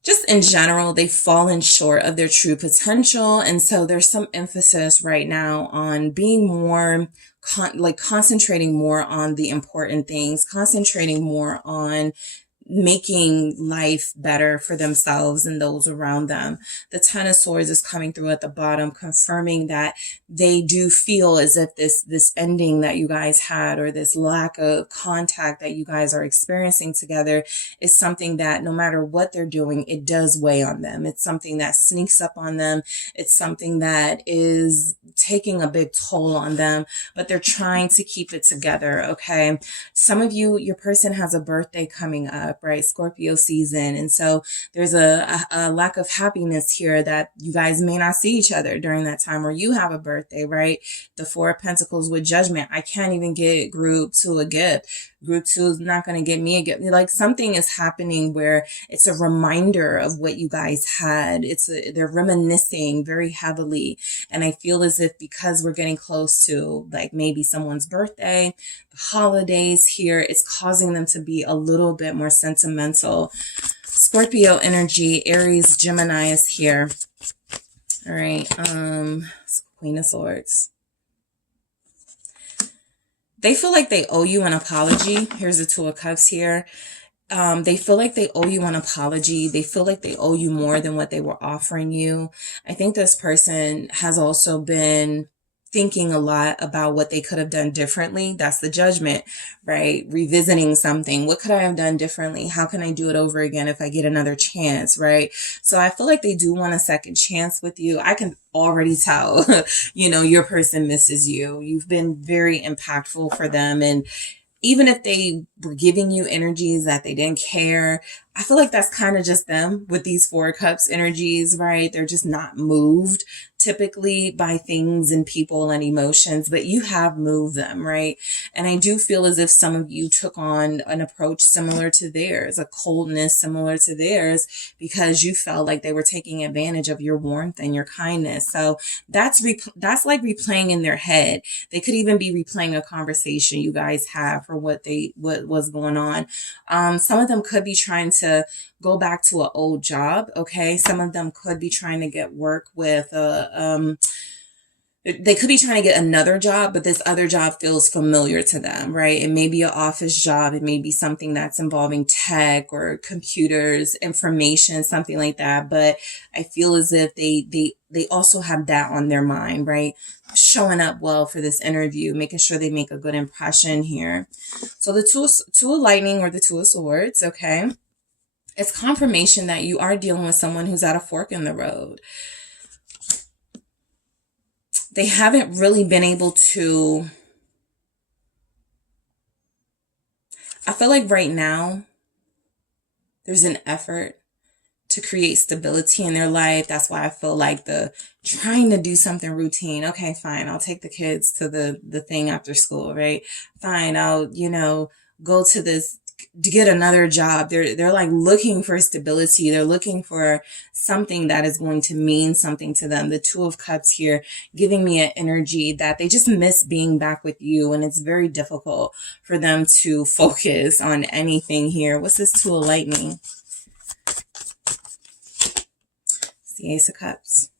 just in general, they've fallen short of their true potential. And so there's some emphasis right now on being more, concentrating more on the important things, concentrating more on making life better for themselves and those around them. The Ten of Swords is coming through at the bottom, confirming that they do feel as if this ending that you guys had, or this lack of contact that you guys are experiencing together, is something that no matter what they're doing, it does weigh on them. It's something that sneaks up on them. It's something that is taking a big toll on them, but they're trying to keep it together. Okay. Some of you, your person has a birthday coming up, right? Scorpio season. And so there's a lack of happiness here that you guys may not see each other during that time, or you have a birthday, right? The Four of Pentacles with Judgment. I can't even get group 2 a gift. Group 2 is not going to get me a gift. Like something is happening where it's a reminder of what you guys had. They're reminiscing very heavily. And I feel as if because we're getting close to like maybe someone's birthday, the holidays here, it's causing them to be a little bit more sentimental. Scorpio energy, Aries, Gemini is here. All right. Queen of Swords. They feel like they owe you an apology. Here's the Two of Cups here. They feel like they owe you an apology. They feel like they owe you more than what they were offering you. I think this person has also been thinking a lot about what they could have done differently. That's the Judgment, right? Revisiting something. What could I have done differently? How can I do it over again if I get another chance, right? So I feel like they do want a second chance with you. I can already tell, your person misses you. You've been very impactful for them. And even if they were giving you energies that they didn't care, I feel like that's kind of just them with these Four of Cups energies, right? They're just not moved typically by things and people and emotions, but you have moved them, right? And I do feel as if some of you took on an approach similar to theirs, a coldness similar to theirs, because you felt like they were taking advantage of your warmth and your kindness. So that's like replaying in their head. They could even be replaying a conversation you guys have for what was going on. Some of them could be trying to go back to an old job. Okay. Some of them could be trying to get work with They could be trying to get another job, but this other job feels familiar to them, right? It may be an office job. It may be something that's involving tech or computers, information, something like that. But I feel as if they also have that on their mind, right? Showing up well for this interview, making sure they make a good impression here. So the two of lightning or the two of swords, okay? It's confirmation that you are dealing with someone who's at a fork in the road. They haven't really been able to, I feel like right now, there's an effort to create stability in their life. That's why I feel like the trying to do something routine. Okay, fine. I'll take the kids to the thing after school, right? Fine. I'll, go to this to get another job. They're like looking for stability. They're looking for something that is going to mean something to them. The Two of Cups here giving me an energy that they just miss being back with you. And it's very difficult for them to focus on anything here. What's this Two of Lightning? It's the Ace of Cups.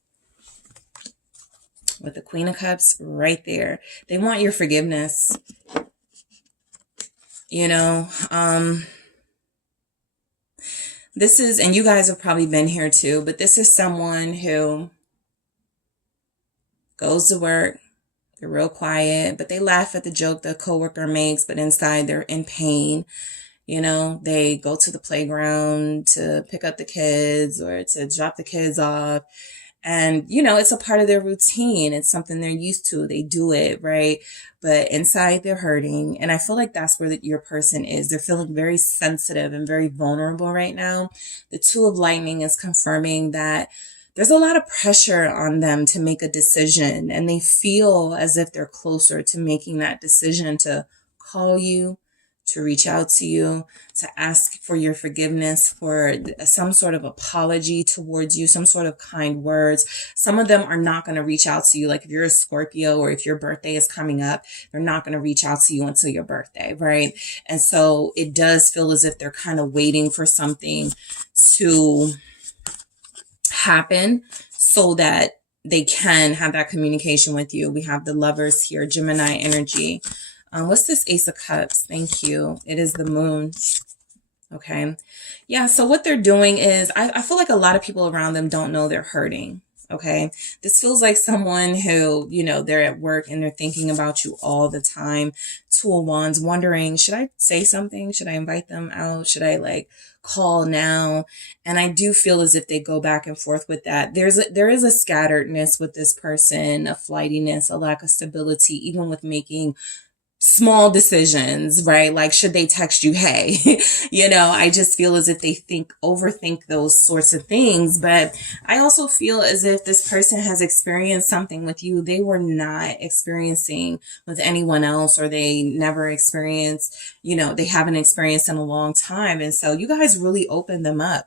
With the Queen of Cups right there. They want your forgiveness. This is, and you guys have probably been here too, but this is someone who goes to work, they're real quiet, but they laugh at the joke the coworker makes, but inside they're in pain. They go to the playground to pick up the kids or to drop the kids off. And, it's a part of their routine. It's something they're used to. They do it, right? But inside they're hurting. And I feel like that's where your person is. They're feeling very sensitive and very vulnerable right now. The Two of Lightning is confirming that there's a lot of pressure on them to make a decision. And they feel as if they're closer to making that decision to call you, to reach out to you, to ask for your forgiveness, for some sort of apology towards you, some sort of kind words. Some of them are not going to reach out to you. Like if you're a Scorpio or if your birthday is coming up, they're not going to reach out to you until your birthday, right? And so it does feel as if they're kind of waiting for something to happen so that they can have that communication with you. We have the Lovers here, Gemini energy. What's this Ace of Cups? Thank you. It is the Moon. Okay. Yeah. So what they're doing is I feel like a lot of people around them don't know they're hurting. Okay. This feels like someone who, they're at work and they're thinking about you all the time. Two of Wands, wondering, should I say something? Should I invite them out? Should I call now? And I do feel as if they go back and forth with that. There is a scatteredness with this person, a flightiness, a lack of stability, even with making small decisions, right? Like, should they text you, hey, I just feel as if they overthink those sorts of things. But I also feel as if this person has experienced something with you they were not experiencing with anyone else, or they never experienced, they haven't experienced in a long time. And so you guys really opened them up.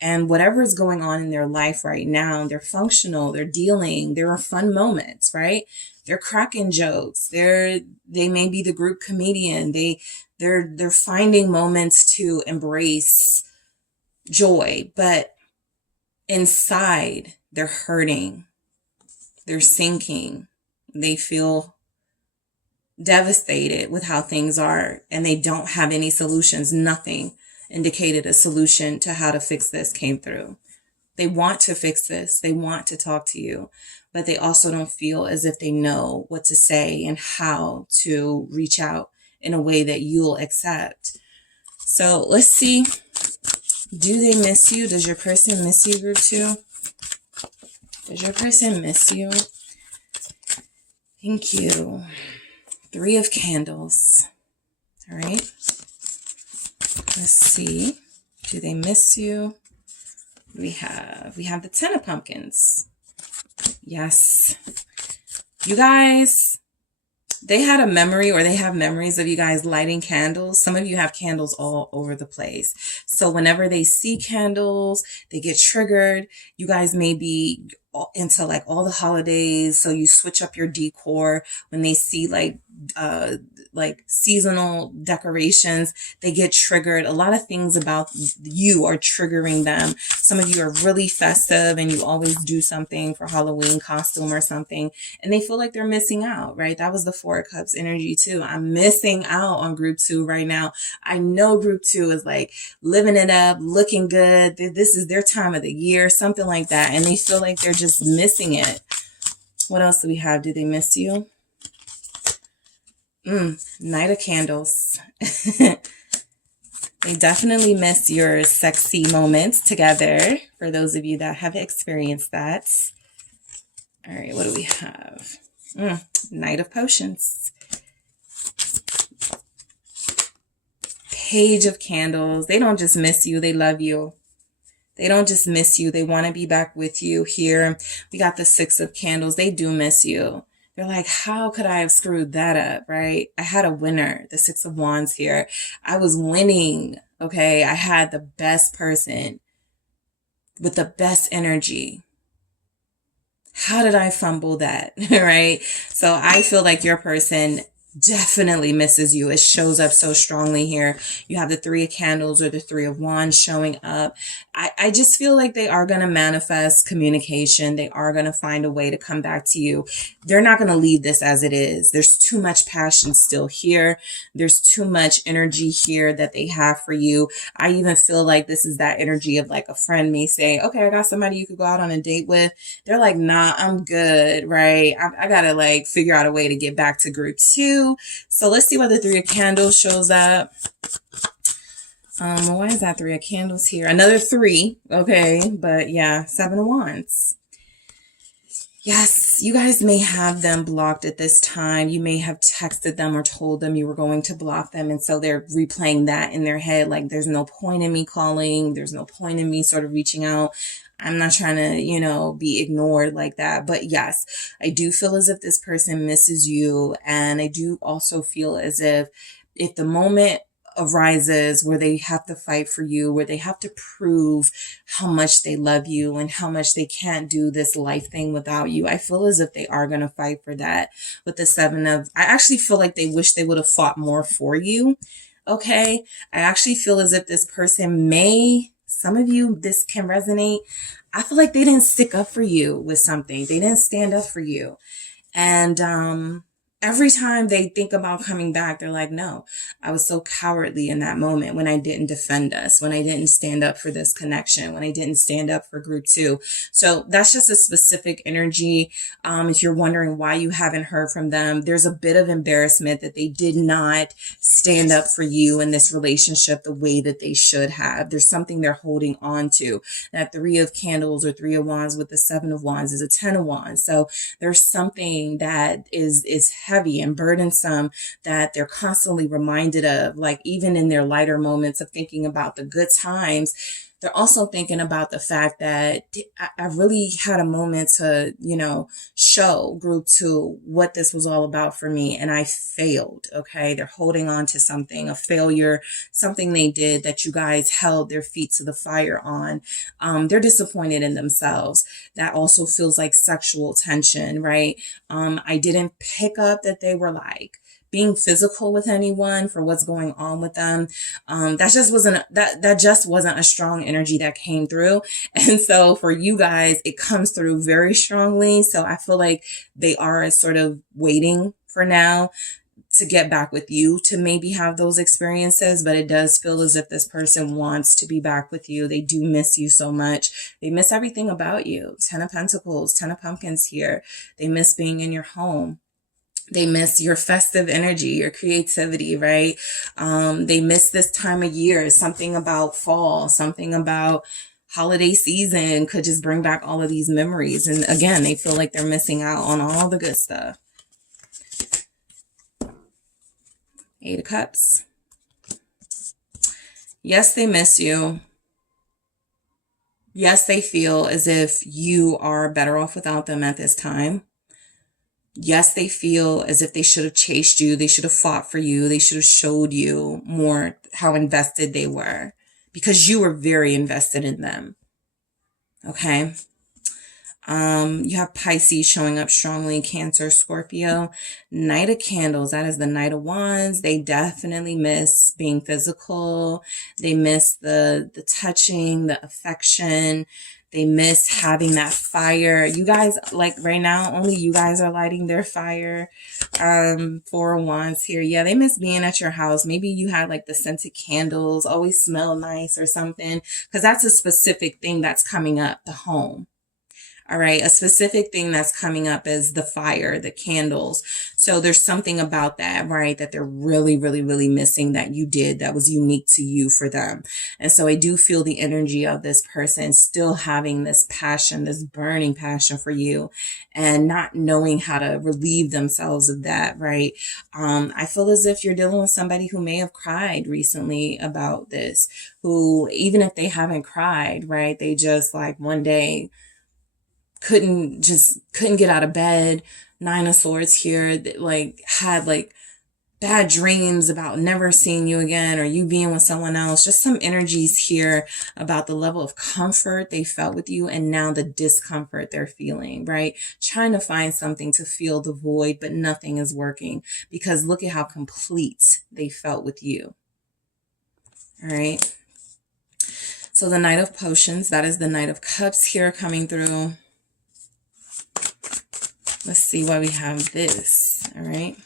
And whatever is going on in their life right now, they're functional, they're dealing, there are fun moments, right? They're cracking jokes. They may be the group comedian. They're finding moments to embrace joy, but inside they're hurting. They're sinking. They feel devastated with how things are, and they don't have any solutions. Nothing indicated a solution to how to fix this came through. They want to fix this. They want to talk to you, but they also don't feel as if they know what to say and how to reach out in a way that you'll accept. So let's see. Do they miss you? Does your person miss you, group 2? Does your person miss you? Thank you. 3 of Candles. All right. Let's see. Do they miss you? We have the 10 of Pumpkins. Yes. You guys, they had a memory, or they have memories of you guys lighting candles. Some of you have candles all over the place. So whenever they see candles, they get triggered. You guys may be into like all the holidays. So you switch up your decor when they see like seasonal decorations, they get triggered. A lot of things about you are triggering them. Some of you are really festive and you always do something for Halloween costume or something, and they feel like they're missing out, right? That was the Four of Cups energy too. I'm missing out on group 2 right now. I know group 2 is like living it up, looking good. This is their time of the year, something like that. And they feel like they're just missing it. What else do we have? Do they miss you? Knight of Candles. They definitely miss your sexy moments together, for those of you that have experienced that. All right, what do we have? Knight of Potions. Page of Candles. They don't just miss you, they love you. They don't just miss you, they want to be back with you. Here we got the Six of Candles. They do miss you. They're like, how could I have screwed that up, right? I had a winner, the Six of Wands here. I was winning, okay? I had the best person with the best energy. How did I fumble that, right? So I feel like your person definitely misses you. It shows up so strongly here. You have the Three of Candles or the Three of Wands showing up. I just feel like they are going to manifest communication. They are going to find a way to come back to you. They're not going to leave this as it is. There's too much passion still here. There's too much energy here that they have for you. I even feel like this is that energy of like a friend may say, okay, I got somebody you could go out on a date with. They're like, nah, I'm good, right? I got to like figure out a way to get back to group 2. So let's see why the Three of Candles shows up. Why is that Three of Candles here? Another 3. Okay. But yeah, Seven of Wands. Yes, you guys may have them blocked at this time. You may have texted them or told them you were going to block them. And so they're replaying that in their head. Like, there's no point in me calling. There's no point in me sort of reaching out. I'm not trying to, be ignored like that. But yes, I do feel as if this person misses you. And I do also feel as if the moment arises where they have to fight for you, where they have to prove how much they love you and how much they can't do this life thing without you, I feel as if they are going to fight for that. With the I actually feel like they wish they would have fought more for you. Okay. I actually feel as if this person some of you, this can resonate. I feel like they didn't stick up for you with something. They didn't stand up for you. And, every time they think about coming back, they're like, no, I was so cowardly in that moment when I didn't defend us, when I didn't stand up for this connection, when I didn't stand up for group 2. So that's just a specific energy. If you're wondering why you haven't heard from them, there's a bit of embarrassment that they did not stand up for you in this relationship the way that they should have. There's something they're holding on to. That Three of Candles or Three of Wands with the Seven of Wands is a Ten of Wands. So there's something that is heavy and burdensome that they're constantly reminded of, like even in their lighter moments of thinking about the good times. They're also thinking about the fact that I really had a moment to, show group 2 what this was all about for me. And I failed. Okay. They're holding on to something, a failure, something they did that you guys held their feet to the fire on. They're disappointed in themselves. That also feels like sexual tension, right? I didn't pick up that they were like being physical with anyone for what's going on with them. That just wasn't a strong energy that came through. And so for you guys, it comes through very strongly. So I feel like they are sort of waiting for now to get back with you to maybe have those experiences. But it does feel as if this person wants to be back with you. They do miss you so much. They miss everything about you. 10 of Pentacles, 10 of Pumpkins here. They miss being in your home. They miss your festive energy, your creativity, right? They miss this time of year, something about fall, something about holiday season could just bring back all of these memories. And again, they feel like they're missing out on all the good stuff. 8 of Cups. Yes, they miss you. Yes, they feel as if you are better off without them at this time. Yes, they feel as if they should have chased you. They should have fought for you. They should have showed you more how invested they were because you were very invested in them. Okay. You have Pisces showing up strongly, Cancer, Scorpio. Knight of Candles, that is the Knight of Wands. They definitely miss being physical. They miss the touching, the affection. They miss having that fire. You guys, like right now, only you guys are lighting their fire. Four of Wands here. Yeah, they miss being at your house. Maybe you had like the scented candles, always smell nice or something, because that's a specific thing that's coming up, the home. All right. A specific thing that's coming up is the fire, the candles. So there's something about that, right? That they're really, really, really missing that you did that was unique to you for them. And so I do feel the energy of this person still having this passion, this burning passion for you and not knowing how to relieve themselves of that, right? I feel as if you're dealing with somebody who may have cried recently about this, who, even if they haven't cried, right? They just like one day couldn't get out of bed. Nine of Swords here, that like had like bad dreams about never seeing you again or you being with someone else. Just some energies here about the level of comfort they felt with you and now the discomfort they're feeling, right? Trying to find something to fill the void, but nothing is working because look at how complete they felt with you. All right. So the Knight of Potions, that is the Knight of Cups here coming through. Let's see why we have this. All right.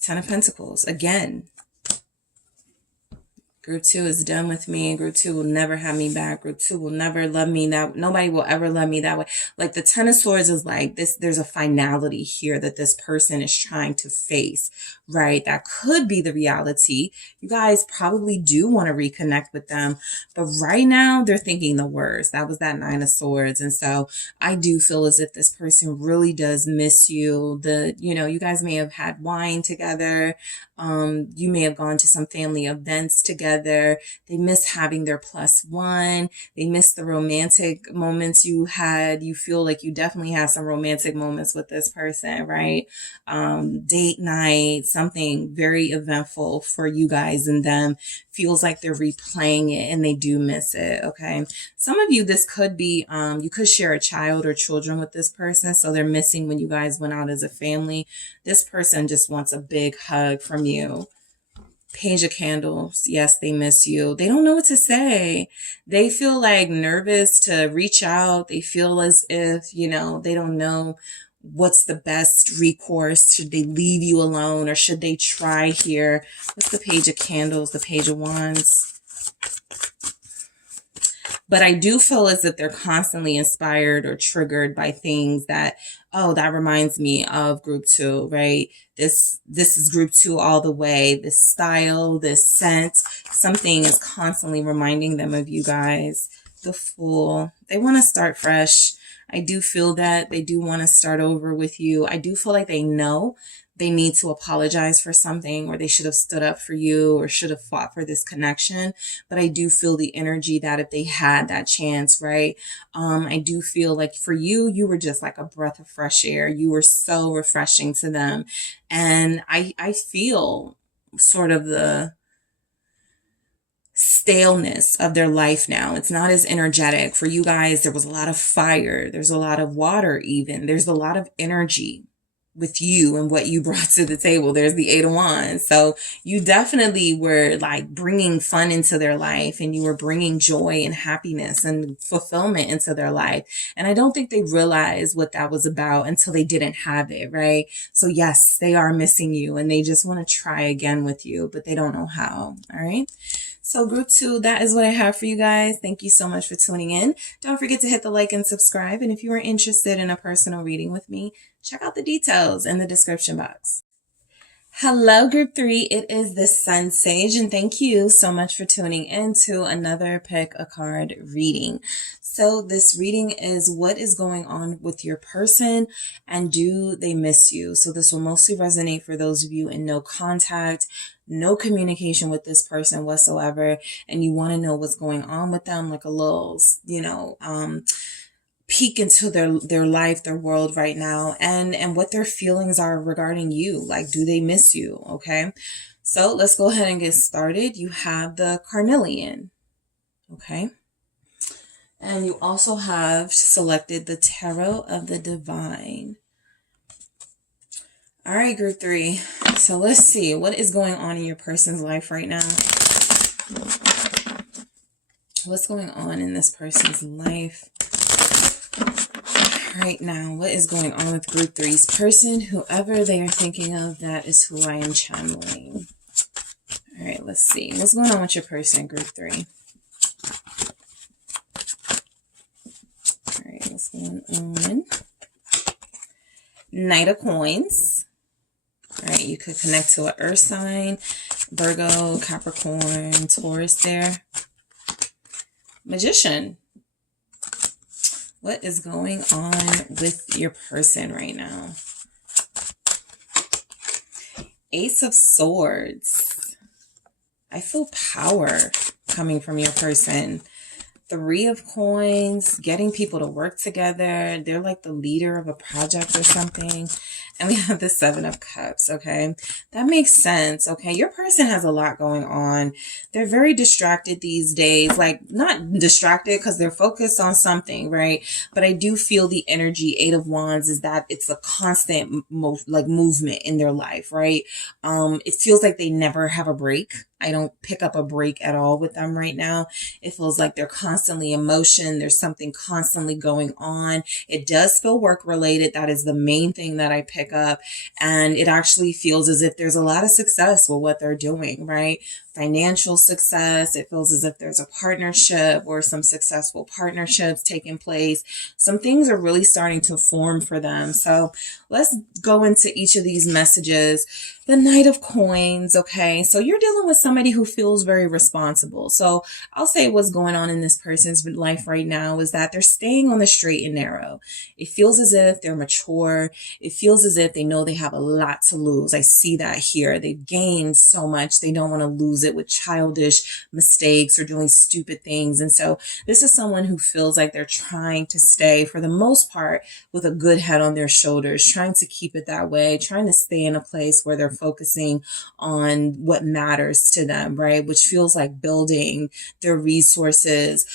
Ten of Pentacles. Again, Group 2 is done with me. Group 2 will never have me back. Group 2 will never love me that. Nobody will ever love me that way. Like the Ten of Swords is like this. There's a finality here that this person is trying to face, right? That could be the reality. You guys probably do want to reconnect with them, but right now they're thinking the worst. That was that Nine of Swords. And so I do feel as if this person really does miss you. You guys may have had wine together. You may have gone to some family events together. They miss having their +1. They miss the romantic moments you had. You feel like you definitely have some romantic moments with this person, right? Date night, something very eventful for you guys and them. Feels like they're replaying it and they do miss it. Okay. Some of you, this could be, you could share a child or children with this person. So they're missing when you guys went out as a family. This person just wants a big hug from you. Page of Candles. Yes, they miss you. They don't know what to say. They feel like nervous to reach out. They feel as if, they don't know what's the best recourse. Should they leave you alone or should they try here? What's the Page of Candles? The Page of Wands. But I do feel as if they're constantly inspired or triggered by things that, oh, that reminds me of Group 2, right? This is Group 2 all the way. This style, this scent, something is constantly reminding them of you guys. The Fool. They want to start fresh. I do feel that they do want to start over with you. I do feel like they know they need to apologize for something, or they should have stood up for you or should have fought for this connection. But I do feel the energy that if they had that chance, right? I do feel like for you, you were just like a breath of fresh air. You were so refreshing to them. And I feel sort of the staleness of their life now. It's not as energetic. For you guys, there was a lot of fire. There's a lot of water even. There's a lot of energy with you and what you brought to the table. There's the Eight of Wands. So you definitely were like bringing fun into their life and you were bringing joy and happiness and fulfillment into their life. And I don't think they realized what that was about until they didn't have it, right? So yes, they are missing you and they just want to try again with you, but they don't know how. All right. So Group 2, that is what I have for you guys. Thank you so much for tuning in. Don't forget to hit the like and subscribe. And if you are interested in a personal reading with me, check out the details in the description box. Hello, Group 3. It is the SunSage, and thank you so much for tuning in to another Pick a Card reading. So this reading is what is going on with your person and do they miss you? So this will mostly resonate for those of you in no contact, no communication with this person whatsoever, and you want to know what's going on with them, like a little, peek into their life, their world right now, and what their feelings are regarding you. Like, do they miss you? Okay. So let's go ahead and get started. You have the Carnelian. Okay. And you also have selected the Tarot of the Divine. All right, group 3. So let's see. What is going on in your person's life right now? What's going on in this person's life right now? What is going on with group 3's person? Whoever they are thinking of, that is who I am channeling. All right, let's see. What's going on with your person, group 3? All right, what's going on? Knight of Coins. All right, you could connect to an earth sign, Virgo, Capricorn, Taurus there. Magician. What is going on with your person right now? Ace of Swords. I feel power coming from your person. 3 of Coins, getting people to work together. They're like the leader of a project or something. And we have the 7 of Cups, okay? That makes sense, okay? Your person has a lot going on. They're very distracted these days. Like, not distracted because they're focused on something, right? But I do feel the energy, 8 of Wands, is that it's a constant movement in their life, right? It feels like they never have a break. I don't pick up a break at all with them right now. It feels like they're constantly in motion. There's something constantly going on. It does feel work related. That is the main thing that I pick up. And it actually feels as if there's a lot of success with what they're doing, right? Financial success. It feels as if there's a partnership or some successful partnerships taking place. Some things are really starting to form for them. So let's go into each of these messages. The Knight of Coins, okay? So you're dealing with somebody who feels very responsible. So I'll say what's going on in this person's life right now is that they're staying on the straight and narrow. It feels as if they're mature. It feels as if they know they have a lot to lose. I see that here. They've gained so much. They don't want to lose it with childish mistakes or doing stupid things. And so this is someone who feels like they're trying to stay, for the most part, with a good head on their shoulders, trying to keep it that way, trying to stay in a place where they're focusing on what matters to them, right? Which feels like building their resources.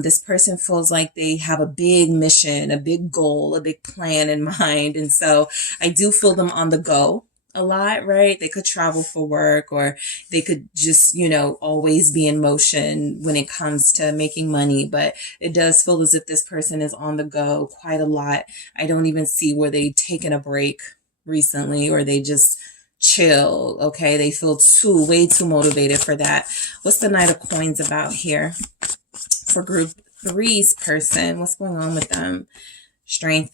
This person feels like they have a big mission, a big goal, a big plan in mind. And so I do feel them on the go a lot, right? They could travel for work, or they could just, always be in motion when it comes to making money. But it does feel as if this person is on the go quite a lot. I don't even see where they've taken a break recently, or they just chill, okay? They feel way too motivated for that. What's the Knight of Coins about here for group 3's person? What's going on with them? Strength.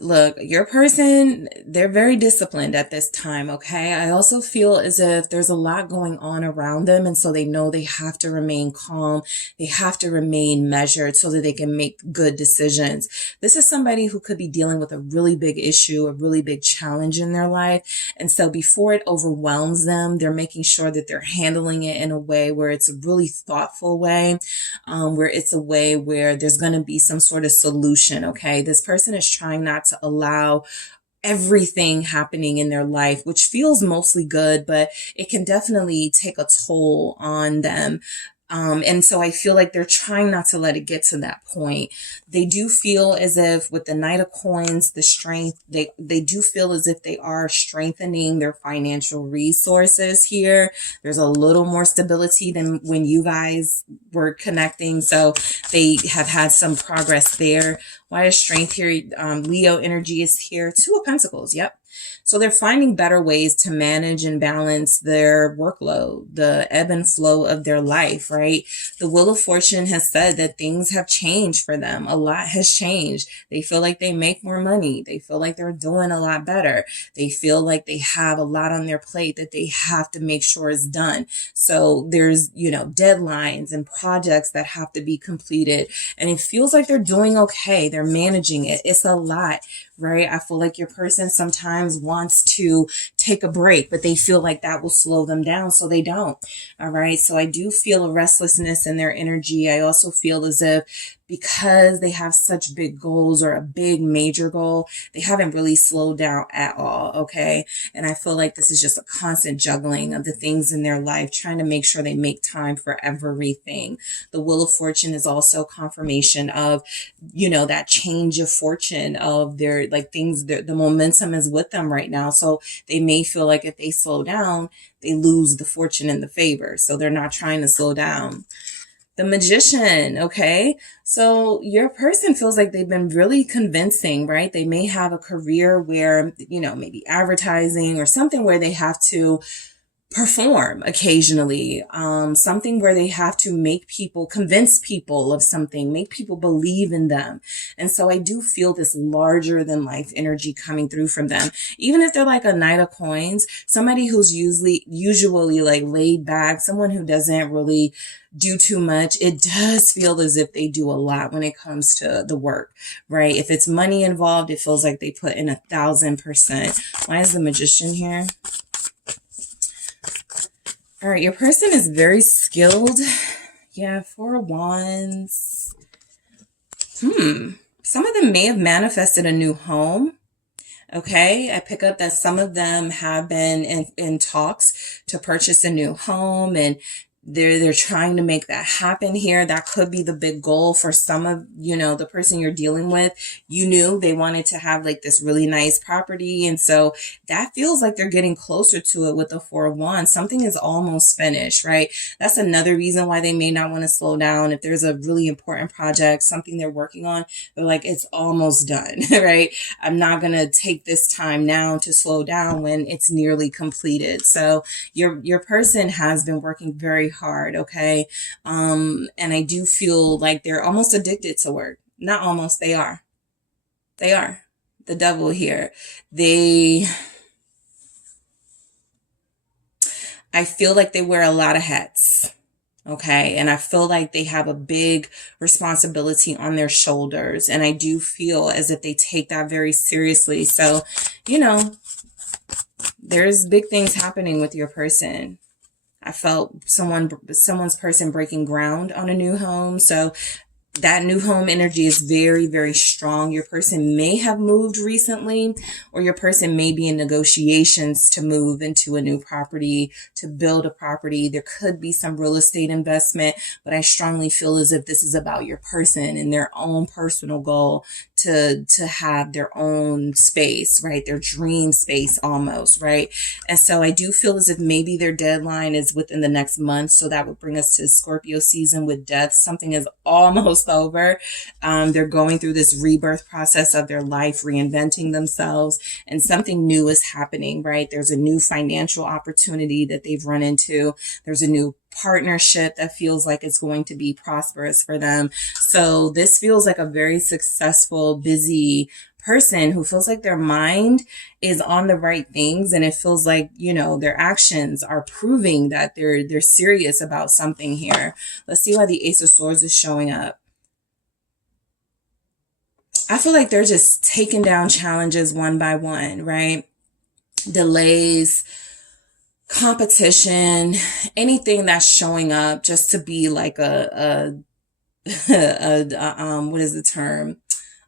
Look, your person, they're very disciplined at this time, okay? I also feel as if there's a lot going on around them, and so they know they have to remain calm. They have to remain measured so that they can make good decisions. This is somebody who could be dealing with a really big issue, a really big challenge in their life. And so before it overwhelms them, they're making sure that they're handling it in a way where it's a really thoughtful way, where it's a way where there's going to be some sort of solution, okay? This person is trying not to allow everything happening in their life, which feels mostly good, but it can definitely take a toll on them. And so I feel like they're trying not to let it get to that point. They do feel as if with the Knight of Coins, the strength, they do feel as if they are strengthening their financial resources here. There's a little more stability than when you guys were connecting. So they have had some progress there. Why is strength here? Leo energy is here. 2 of Pentacles. Yep. So they're finding better ways to manage and balance their workload, the ebb and flow of their life, right? The Wheel of Fortune has said that things have changed for them. A lot has changed. They feel like they make more money. They feel like they're doing a lot better. They feel like they have a lot on their plate that they have to make sure is done. So there's, deadlines and projects that have to be completed. And it feels like they're doing okay. They're managing it. It's a lot, right? I feel like your person sometimes wants to take a break, but they feel like that will slow them down, so they don't. All right. So I do feel a restlessness in their energy. I also feel as if because they have such big goals or a big major goal, they haven't really slowed down at all. Okay. And I feel like this is just a constant juggling of the things in their life, trying to make sure they make time for everything. The Wheel of Fortune is also confirmation of, that change of fortune of their like things, the momentum is with them right now. So they may feel like if they slow down, they lose the fortune and the favor. So they're not trying to slow down. The Magician, okay? So your person feels like they've been really convincing, right? They may have a career where, maybe advertising or something where they have to perform occasionally, something where they have to convince people of something, make people believe in them. And so I do feel this larger than life energy coming through from them. Even if they're like a Knight of Coins, somebody who's usually like laid back, someone who doesn't really do too much, it does feel as if they do a lot when it comes to the work, right? If it's money involved, it feels like they put in 1,000%. Why is the Magician here? All right, your person is very skilled. Yeah, 4 of Wands. Some of them may have manifested a new home. Okay, I pick up that some of them have been in talks to purchase a new home, and they're trying to make that happen here. That could be the big goal for some of, the person you're dealing with. You knew they wanted to have like this really nice property. And so that feels like they're getting closer to it with the 4 of Wands. Something is almost finished, right? That's another reason why they may not want to slow down. If there's a really important project, something they're working on, they're like, it's almost done, right? I'm not going to take this time now to slow down when it's nearly completed. So your person has been working very hard. Okay. And I do feel like they're almost addicted to work. Not almost, they are. The Devil here. I feel like they wear a lot of hats. Okay. And I feel like they have a big responsibility on their shoulders. And I do feel as if they take that very seriously. So, there's big things happening with your person. I felt someone's person breaking ground on a new home. So that new home energy is very, very strong. Your person may have moved recently, or your person may be in negotiations to move into a new property, to build a property. There could be some real estate investment, but I strongly feel as if this is about your person and their own personal goal to have their own space, right? Their dream space almost, right? And so I do feel as if maybe their deadline is within the next month. So that would bring us to Scorpio season with death. Something is almost over. They're going through this rebirth process of their life, reinventing themselves, and something new is happening, right? There's a new financial opportunity that they've run into. There's a new partnership that feels like it's going to be prosperous for them. So this feels like a very successful, busy person who feels like their mind is on the right things, and it feels like, their actions are proving that they're serious about something here. Let's see why the Ace of Swords is showing up. I feel like they're just taking down challenges one by one, right? Delays, competition, anything that's showing up just to be like what is the term?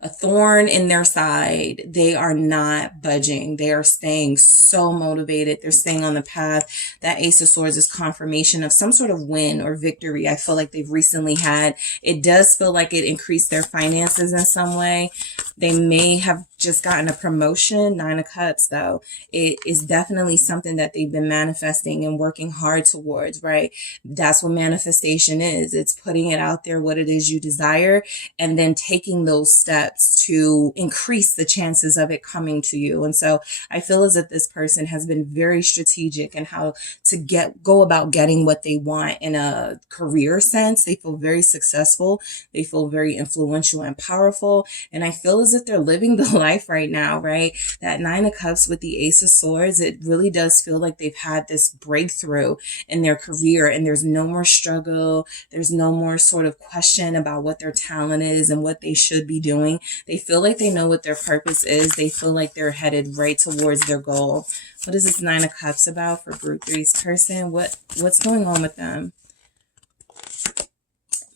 A thorn in their side. They are not budging. They are staying so motivated. They're staying on the path. That Ace of Swords is confirmation of some sort of win or victory I feel like they've recently had. It does feel like it increased their finances in some way. They may have just gotten a promotion. 9 of Cups, though. It is definitely something that they've been manifesting and working hard towards, right? That's what manifestation is. It's putting it out there, what it is you desire, and then taking those steps to increase the chances of it coming to you. And so I feel as if this person has been very strategic in how to go about getting what they want in a career sense. They feel very successful. They feel very influential and powerful. And I feel as if they're living the life life right now, right? That Nine of Cups with the Ace of Swords, it really does feel like they've had this breakthrough in their career, and there's no more struggle. There's no more sort of question about what their talent is and what they should be doing. They feel like they know what their purpose is. They feel like they're headed right towards their goal. What is this Nine of Cups about for Group 3's person? What's going on with them?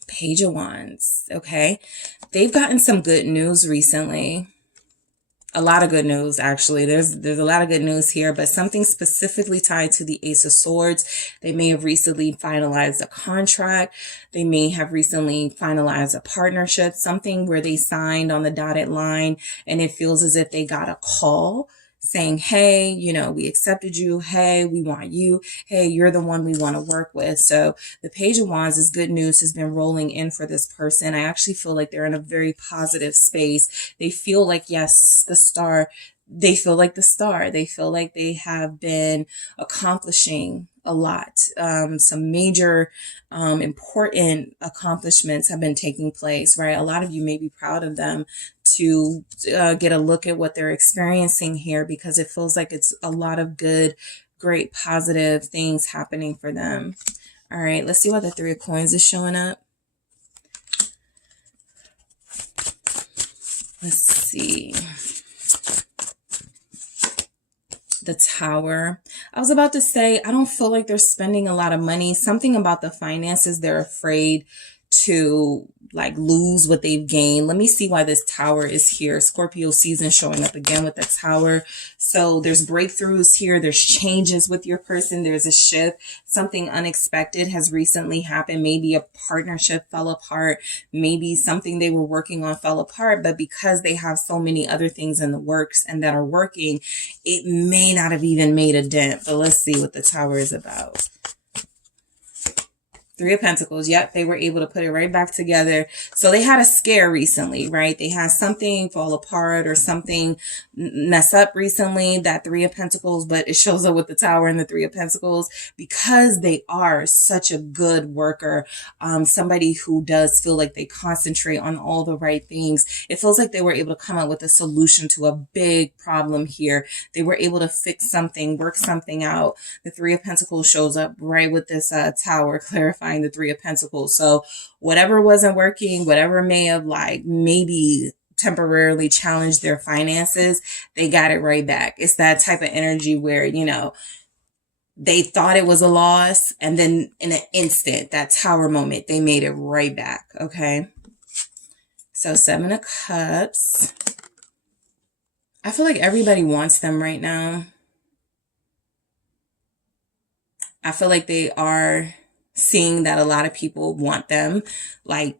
Page of Wands, okay? They've gotten some good news recently. A lot of good news, actually. There's a lot of good news here, but something specifically tied to the Ace of Swords. They may have recently finalized a contract. They may have recently finalized a partnership, something where they signed on the dotted line, and it feels as if they got a call saying, hey, you know, we accepted you. Hey, we want you. Hey, you're the one we want to work with. So the Page of Wands is good news has been rolling in for this person. I actually feel like they're in a very positive space. They feel like, yes, the star. They feel like the star. They feel like they have been accomplishing a lot. Some major, important accomplishments have been taking place, right? A lot of you may be proud of them to get a look at what they're experiencing here, because it feels like it's a lot of good, great, positive things happening for them. All right, let's see why the Three of Coins is showing up. Let's see. The Tower. I was about to say, I don't feel like they're spending a lot of money. Something about the finances, they're afraid to like lose what they've gained. Let me see why this Tower is here. Scorpio season showing up again with the Tower. So there's breakthroughs here. There's changes with your person. There's a shift. Something unexpected has recently happened. Maybe a partnership fell apart. Maybe something they were working on fell apart, but because they have so many other things in the works and that are working, it may not have even made a dent. But let's see what the Tower is about. Three of Pentacles. Yep, they were able to put it right back together. So they had a scare recently, right? They had something fall apart or something mess up recently, that Three of Pentacles, but it shows up with the Tower and the Three of Pentacles because they are such a good worker. Somebody who does feel like they concentrate on all the right things. It feels like they were able to come up with a solution to a big problem here. They were able to fix something, work something out. The Three of Pentacles shows up right with this Tower, clarifying the Three of Pentacles. So whatever wasn't working, whatever may have like maybe temporarily challenged their finances, they got it right back. It's that type of energy where, you know, they thought it was a loss, and then in an instant, that Tower moment, they made it right back. Okay. So Seven of Cups. I feel like everybody wants them right now. I feel like they are seeing that a lot of people want them, like,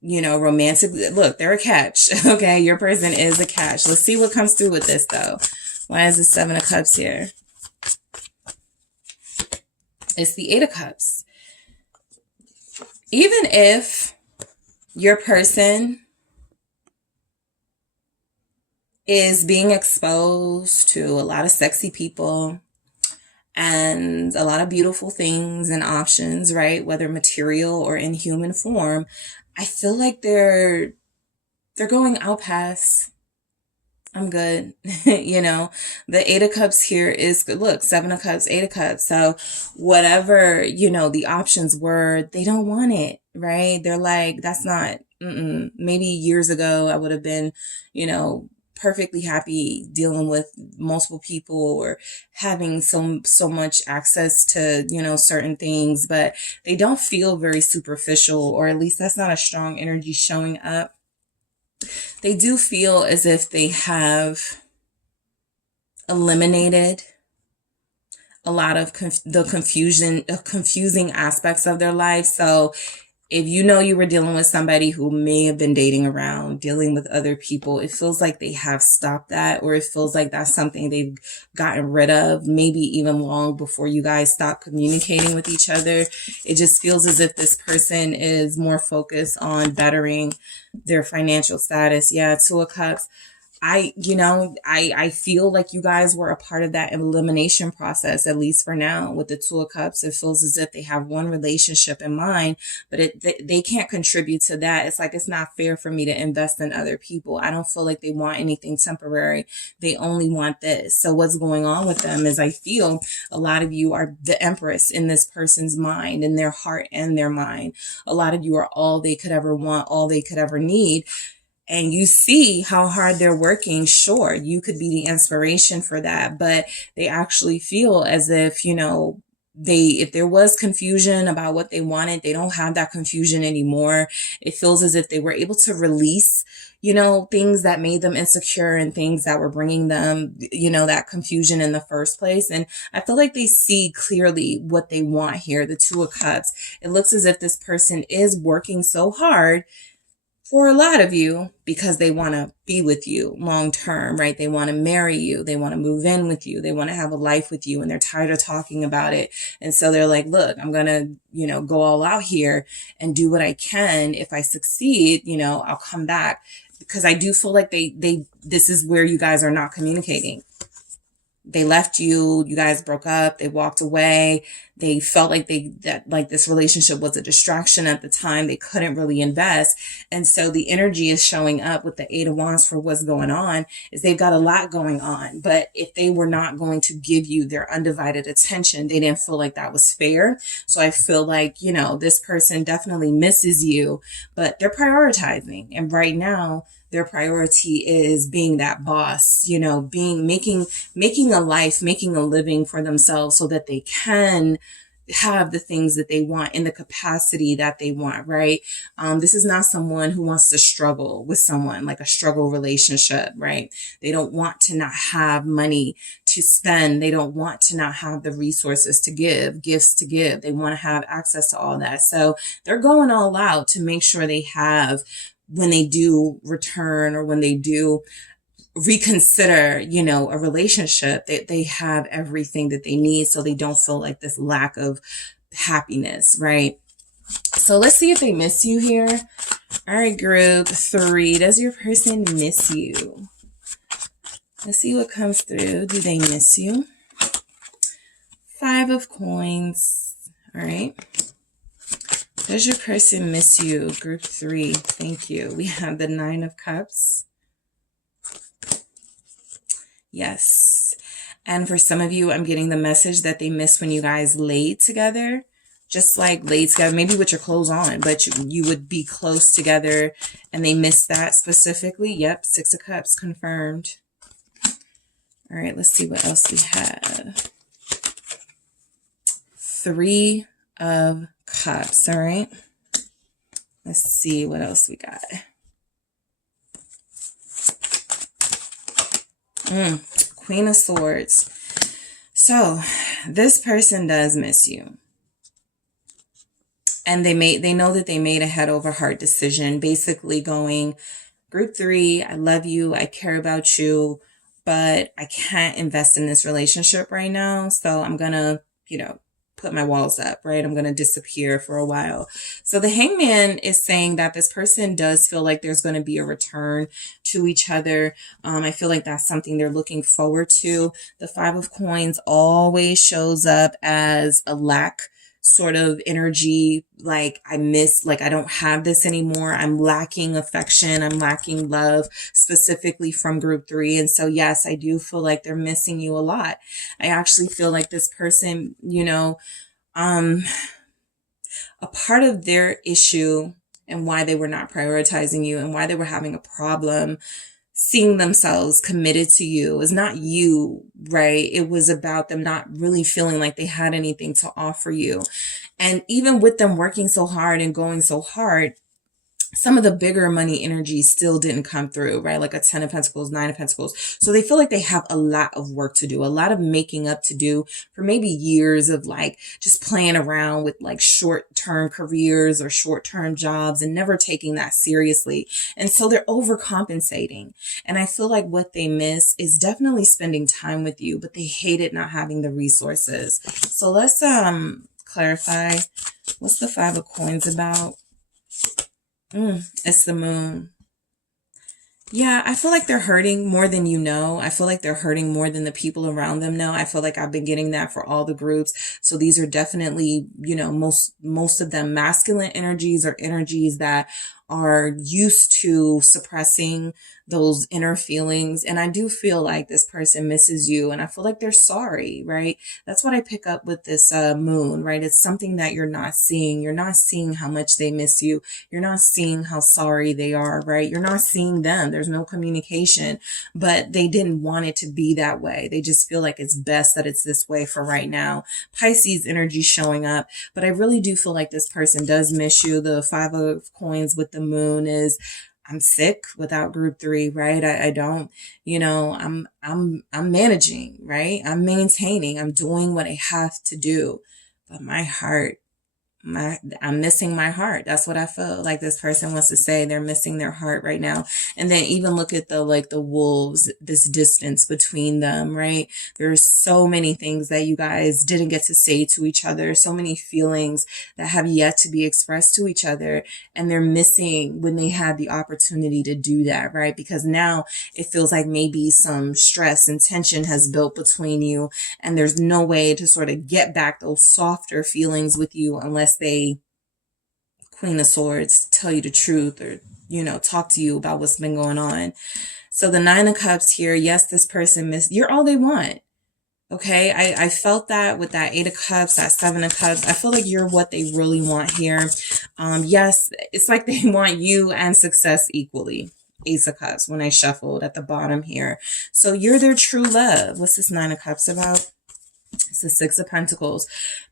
you know, romantic. Look, they're a catch. Okay, your person is a catch. Let's see what comes through with this, though. Why is the Seven of Cups here? It's the Eight of Cups. Even if your person is being exposed to a lot of sexy people and a lot of beautiful things and options, right? Whether material or in human form, I feel like they're going out past, I'm good. You know, the Eight of Cups here is good. Look, Seven of Cups, Eight of Cups. So whatever, you know, the options were, they don't want it, right? They're like, that's not, maybe years ago I would have been, you know, perfectly happy dealing with multiple people or having so much access to, you know, certain things, but they don't feel very superficial, or at least that's not a strong energy showing up. They do feel as if they have eliminated a lot of confusing aspects of their life. So if you know you were dealing with somebody who may have been dating around, dealing with other people, it feels like they have stopped that, or it feels like that's something they've gotten rid of, maybe even long before you guys stop communicating with each other. It just feels as if this person is more focused on bettering their financial status. Yeah, Two of Cups. I feel like you guys were a part of that elimination process, at least for now. With the Two of Cups, it feels as if they have one relationship in mind, but they can't contribute to that. It's like, it's not fair for me to invest in other people. I don't feel like they want anything temporary. They only want this. So what's going on with them is, I feel a lot of you are the Empress in this person's mind, in their heart and their mind. A lot of you are all they could ever want, all they could ever need. And you see how hard they're working. Sure, you could be the inspiration for that, but they actually feel as if, if there was confusion about what they wanted, they don't have that confusion anymore. It feels as if they were able to release, things that made them insecure and things that were bringing them, that confusion in the first place. And I feel like they see clearly what they want here. The Two of Cups. It looks as if this person is working so hard for a lot of you because they want to be with you long term, right? They want to marry you. They want to move in with you. They want to have a life with you, and they're tired of talking about it. And so they're like, look, I'm going to, go all out here and do what I can. If I succeed, I'll come back, because I do feel like this is where you guys are not communicating. They left you, you guys broke up, they walked away. They felt like this relationship was a distraction at the time. They couldn't really invest. And so the energy is showing up with the Eight of Wands for what's going on is they've got a lot going on. But if they were not going to give you their undivided attention, they didn't feel like that was fair. So I feel like, this person definitely misses you, but they're prioritizing. And right now, their priority is being that boss, making a life, making a living for themselves so that they can have the things that they want in the capacity that they want, right? This is not someone who wants to struggle with someone, like a struggle relationship, right? They don't want to not have money to spend. They don't want to not have the resources to give, gifts to give. They want to have access to all that. So they're going all out to make sure they have, when they do return or when they do reconsider, a relationship, they have everything that they need, so they don't feel like this lack of happiness, right? So let's see if they miss you here. All right, group 3, does your person miss you? Let's see what comes through. Do they miss you? 5 of Coins. All right. Does your person miss you? Group 3. Thank you. We have the 9 of Cups. Yes. And for some of you, I'm getting the message that they miss when you guys laid together. Just like laid together, maybe with your clothes on, but you would be close together, and they miss that specifically. Yep. 6 of Cups confirmed. All right. Let's see what else we have. 3 of Cups. All right. Let's see what else we got. Queen of Swords. So this person does miss you. And they know that they made a head over heart decision, basically going, group 3, I love you, I care about you, but I can't invest in this relationship right now. So I'm gonna, put my walls up, right? I'm going to disappear for a while. So the Hangman is saying that this person does feel like there's going to be a return to each other. I feel like that's something they're looking forward to. The 5 of Coins always shows up as a lack sort of energy, like I don't have this anymore. I'm lacking affection. I'm lacking love, specifically from group 3. And so, yes, I do feel like they're missing you a lot. I actually feel like this person, a part of their issue and why they were not prioritizing you and why they were having a problem seeing themselves committed to you is not you, right? It was about them not really feeling like they had anything to offer you. And even with them working so hard and going so hard, some of the bigger money energy still didn't come through, right? Like a 10 of Pentacles, 9 of Pentacles. So they feel like they have a lot of work to do, a lot of making up to do for maybe years of like just playing around with like short-term careers or short-term jobs and never taking that seriously. And so they're overcompensating. And I feel like what they miss is definitely spending time with you, but they hated not having the resources. So let's clarify. What's the 5 of Coins about? It's the Moon. Yeah, I feel like they're hurting more than you know. I feel like they're hurting more than the people around them know. I feel like I've been getting that for all the groups. So these are definitely, most of them masculine energies or energies that are used to suppressing those inner feelings. And I do feel like this person misses you, and I feel like they're sorry, right? That's what I pick up with this moon, right? It's something that you're not seeing. You're not seeing how much they miss you. You're not seeing how sorry they are, right? You're not seeing them. There's no communication, but they didn't want it to be that way. They just feel like it's best that it's this way for right now. Pisces energy showing up, but I really do feel like this person does miss you. The Five of Coins with the moon is, I'm sick without group three, right? I don't, I'm managing, right? I'm maintaining, I'm doing what I have to do, but my heart, I'm missing my heart. That's what I feel like this person wants to say. They're missing their heart right now. And then even look at the wolves, this distance between them, right? There's so many things that you guys didn't get to say to each other. So many feelings that have yet to be expressed to each other. And they're missing when they had the opportunity to do that, right? Because now it feels like maybe some stress and tension has built between you, and there's no way to sort of get back those softer feelings with you unless they, Queen of Swords, tell you the truth, or talk to you about what's been going on. So the Nine of Cups here, yes, this person you're all they want. Okay, I felt that with that Eight of Cups, that Seven of Cups. I feel like you're what they really want here. Yes, it's like they want you and success equally. Ace of Cups when I shuffled at the bottom here. So you're their true love. What's this Nine of Cups about? It's the Six of Pentacles.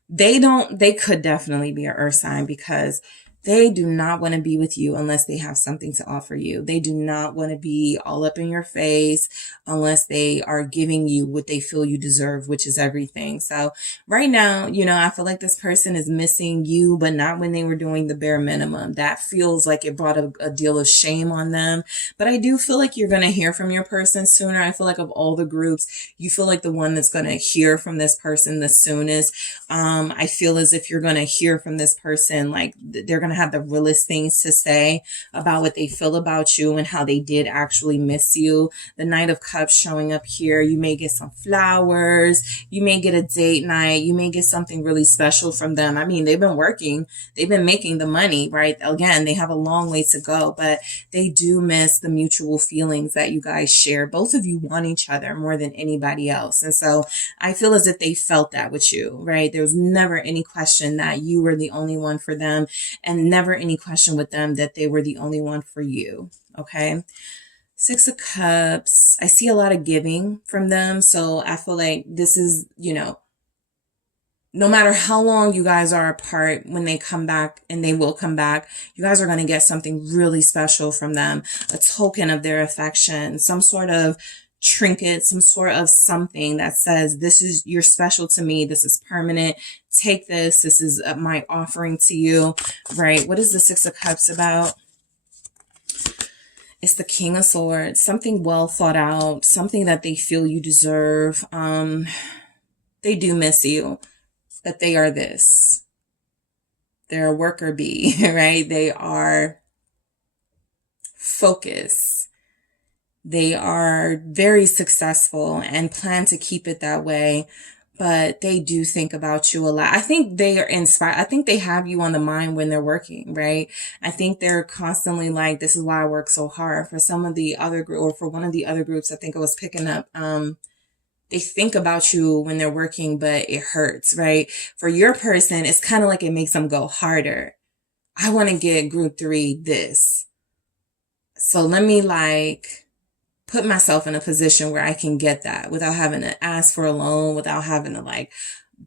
They could definitely be an earth sign, because they do not want to be with you unless they have something to offer you. They do not want to be all up in your face unless they are giving you what they feel you deserve, which is everything. So right now, I feel like this person is missing you, but not when they were doing the bare minimum. That feels like it brought a deal of shame on them. But I do feel like you're going to hear from your person sooner. I feel like of all the groups, you feel like the one that's going to hear from this person the soonest. I feel as if you're going to hear from this person, like they're going to have the realest things to say about what they feel about you and how they did actually miss you. The Knight of Cups showing up here. You may get some flowers. You may get a date night. You may get something really special from them. I mean, they've been working. They've been making the money, right? Again, they have a long way to go, but they do miss the mutual feelings that you guys share. Both of you want each other more than anybody else. And so I feel as if they felt that with you, right? There was never any question that you were the only one for them, and never any question with them that they were the only one for you. Okay. Six of Cups. I see a lot of giving from them. So I feel like this is, no matter how long you guys are apart, when they come back, and they will come back, you guys are going to get something really special from them. A token of their affection, some sort of trinket, some sort of something that says, you're special to me. This is permanent. Take this. This is my offering to you, right? What is the Six of Cups about? It's the King of Swords, something well thought out, something that they feel you deserve. They do miss you, but they are this. They're a worker bee, right? They are focused. They are very successful and plan to keep it that way, but they do think about you a lot. I think they are inspired. I think they have you on the mind when they're working, right? I think they're constantly like, this is why I work so hard. For some of the other group, or for one of the other groups, I think I was picking up, they think about you when they're working, but it hurts, right? For your person, it's kind of like it makes them go harder. I want to get group 3 this. So let me put myself in a position where I can get that without having to ask for a loan, without having to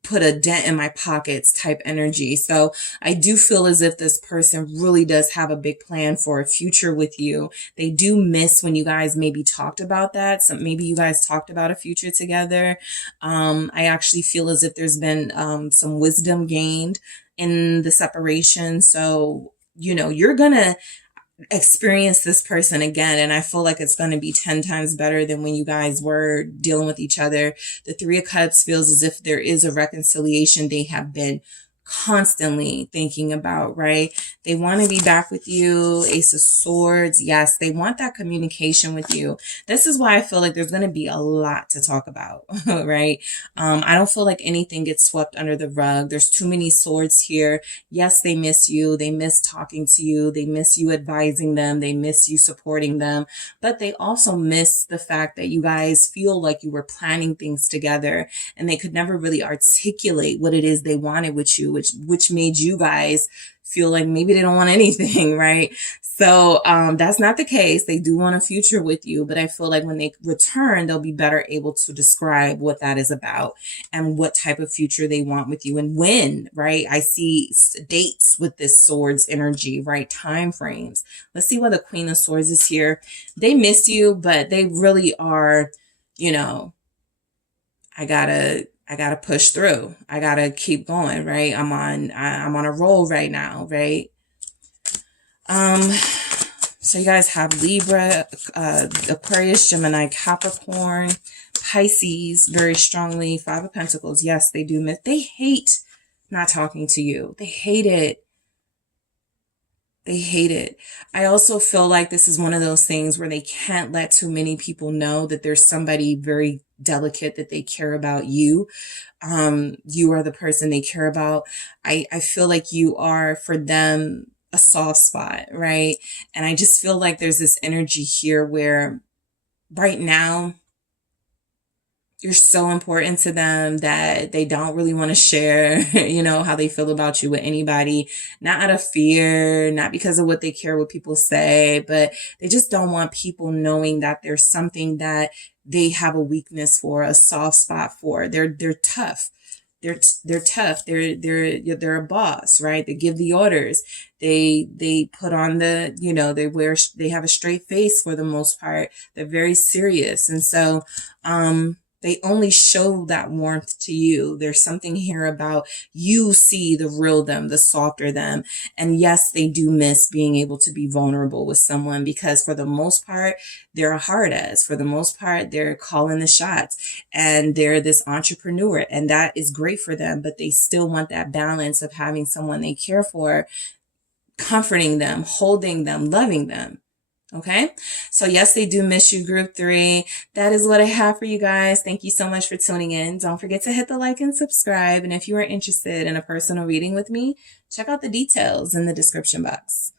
put a dent in my pockets type energy. So I do feel as if this person really does have a big plan for a future with you. They do miss when you guys maybe talked about that. So maybe you guys talked about a future together. I actually feel as if there's been some wisdom gained in the separation. So, you're going to experience this person again, and I feel like it's going to be 10 times better than when you guys were dealing with each other. The Three of Cups feels as if there is a reconciliation. They have been constantly thinking about, right? They want to be back with you. Ace of Swords. Yes, they want that communication with you. This is why I feel like there's going to be a lot to talk about, right? I don't feel like anything gets swept under the rug. There's too many swords here. Yes, they miss you. They miss talking to you. They miss you advising them. They miss you supporting them. But they also miss the fact that you guys feel like you were planning things together and they could never really articulate what it is they wanted with you, which made you guys feel like maybe they don't want anything, right? So that's not the case. They do want a future with you, but I feel like when they return, they'll be better able to describe what that is about and what type of future they want with you and when, right? I see dates with this swords energy, right? Time frames. Let's see why the Queen of Swords is here. They miss you, but they really are, you know, I gotta push through. I gotta keep going, right? I'm on a roll right now, right? So you guys have Libra, Aquarius, Gemini, Capricorn, Pisces, very strongly. Five of Pentacles. Yes, they do miss. They hate not talking to you. They hate it. They hate it. I also feel like this is one of those things where they can't let too many people know that there's somebody very delicate that they care about you. You are the person they care about. I feel like you are for them a soft spot, right? And I just feel like there's this energy here where right now you're so important to them that they don't really want to share, how they feel about you with anybody, not out of fear, not because of what they care what people say, but they just don't want people knowing that there's something that they have a weakness for, a soft spot for. They're tough. They're tough. They're a boss, right? They give the orders. They put on they have a straight face for the most part. They're very serious. And so, they only show that warmth to you. There's something here about you see the real them, the softer them. And yes, they do miss being able to be vulnerable with someone because for the most part, they're a hard ass. For the most part, they're calling the shots and they're this entrepreneur and that is great for them, but they still want that balance of having someone they care for, comforting them, holding them, loving them. Okay. So yes, they do miss you, group 3. That is what I have for you guys. Thank you so much for tuning in. Don't forget to hit the like and subscribe. And if you are interested in a personal reading with me, check out the details in the description box.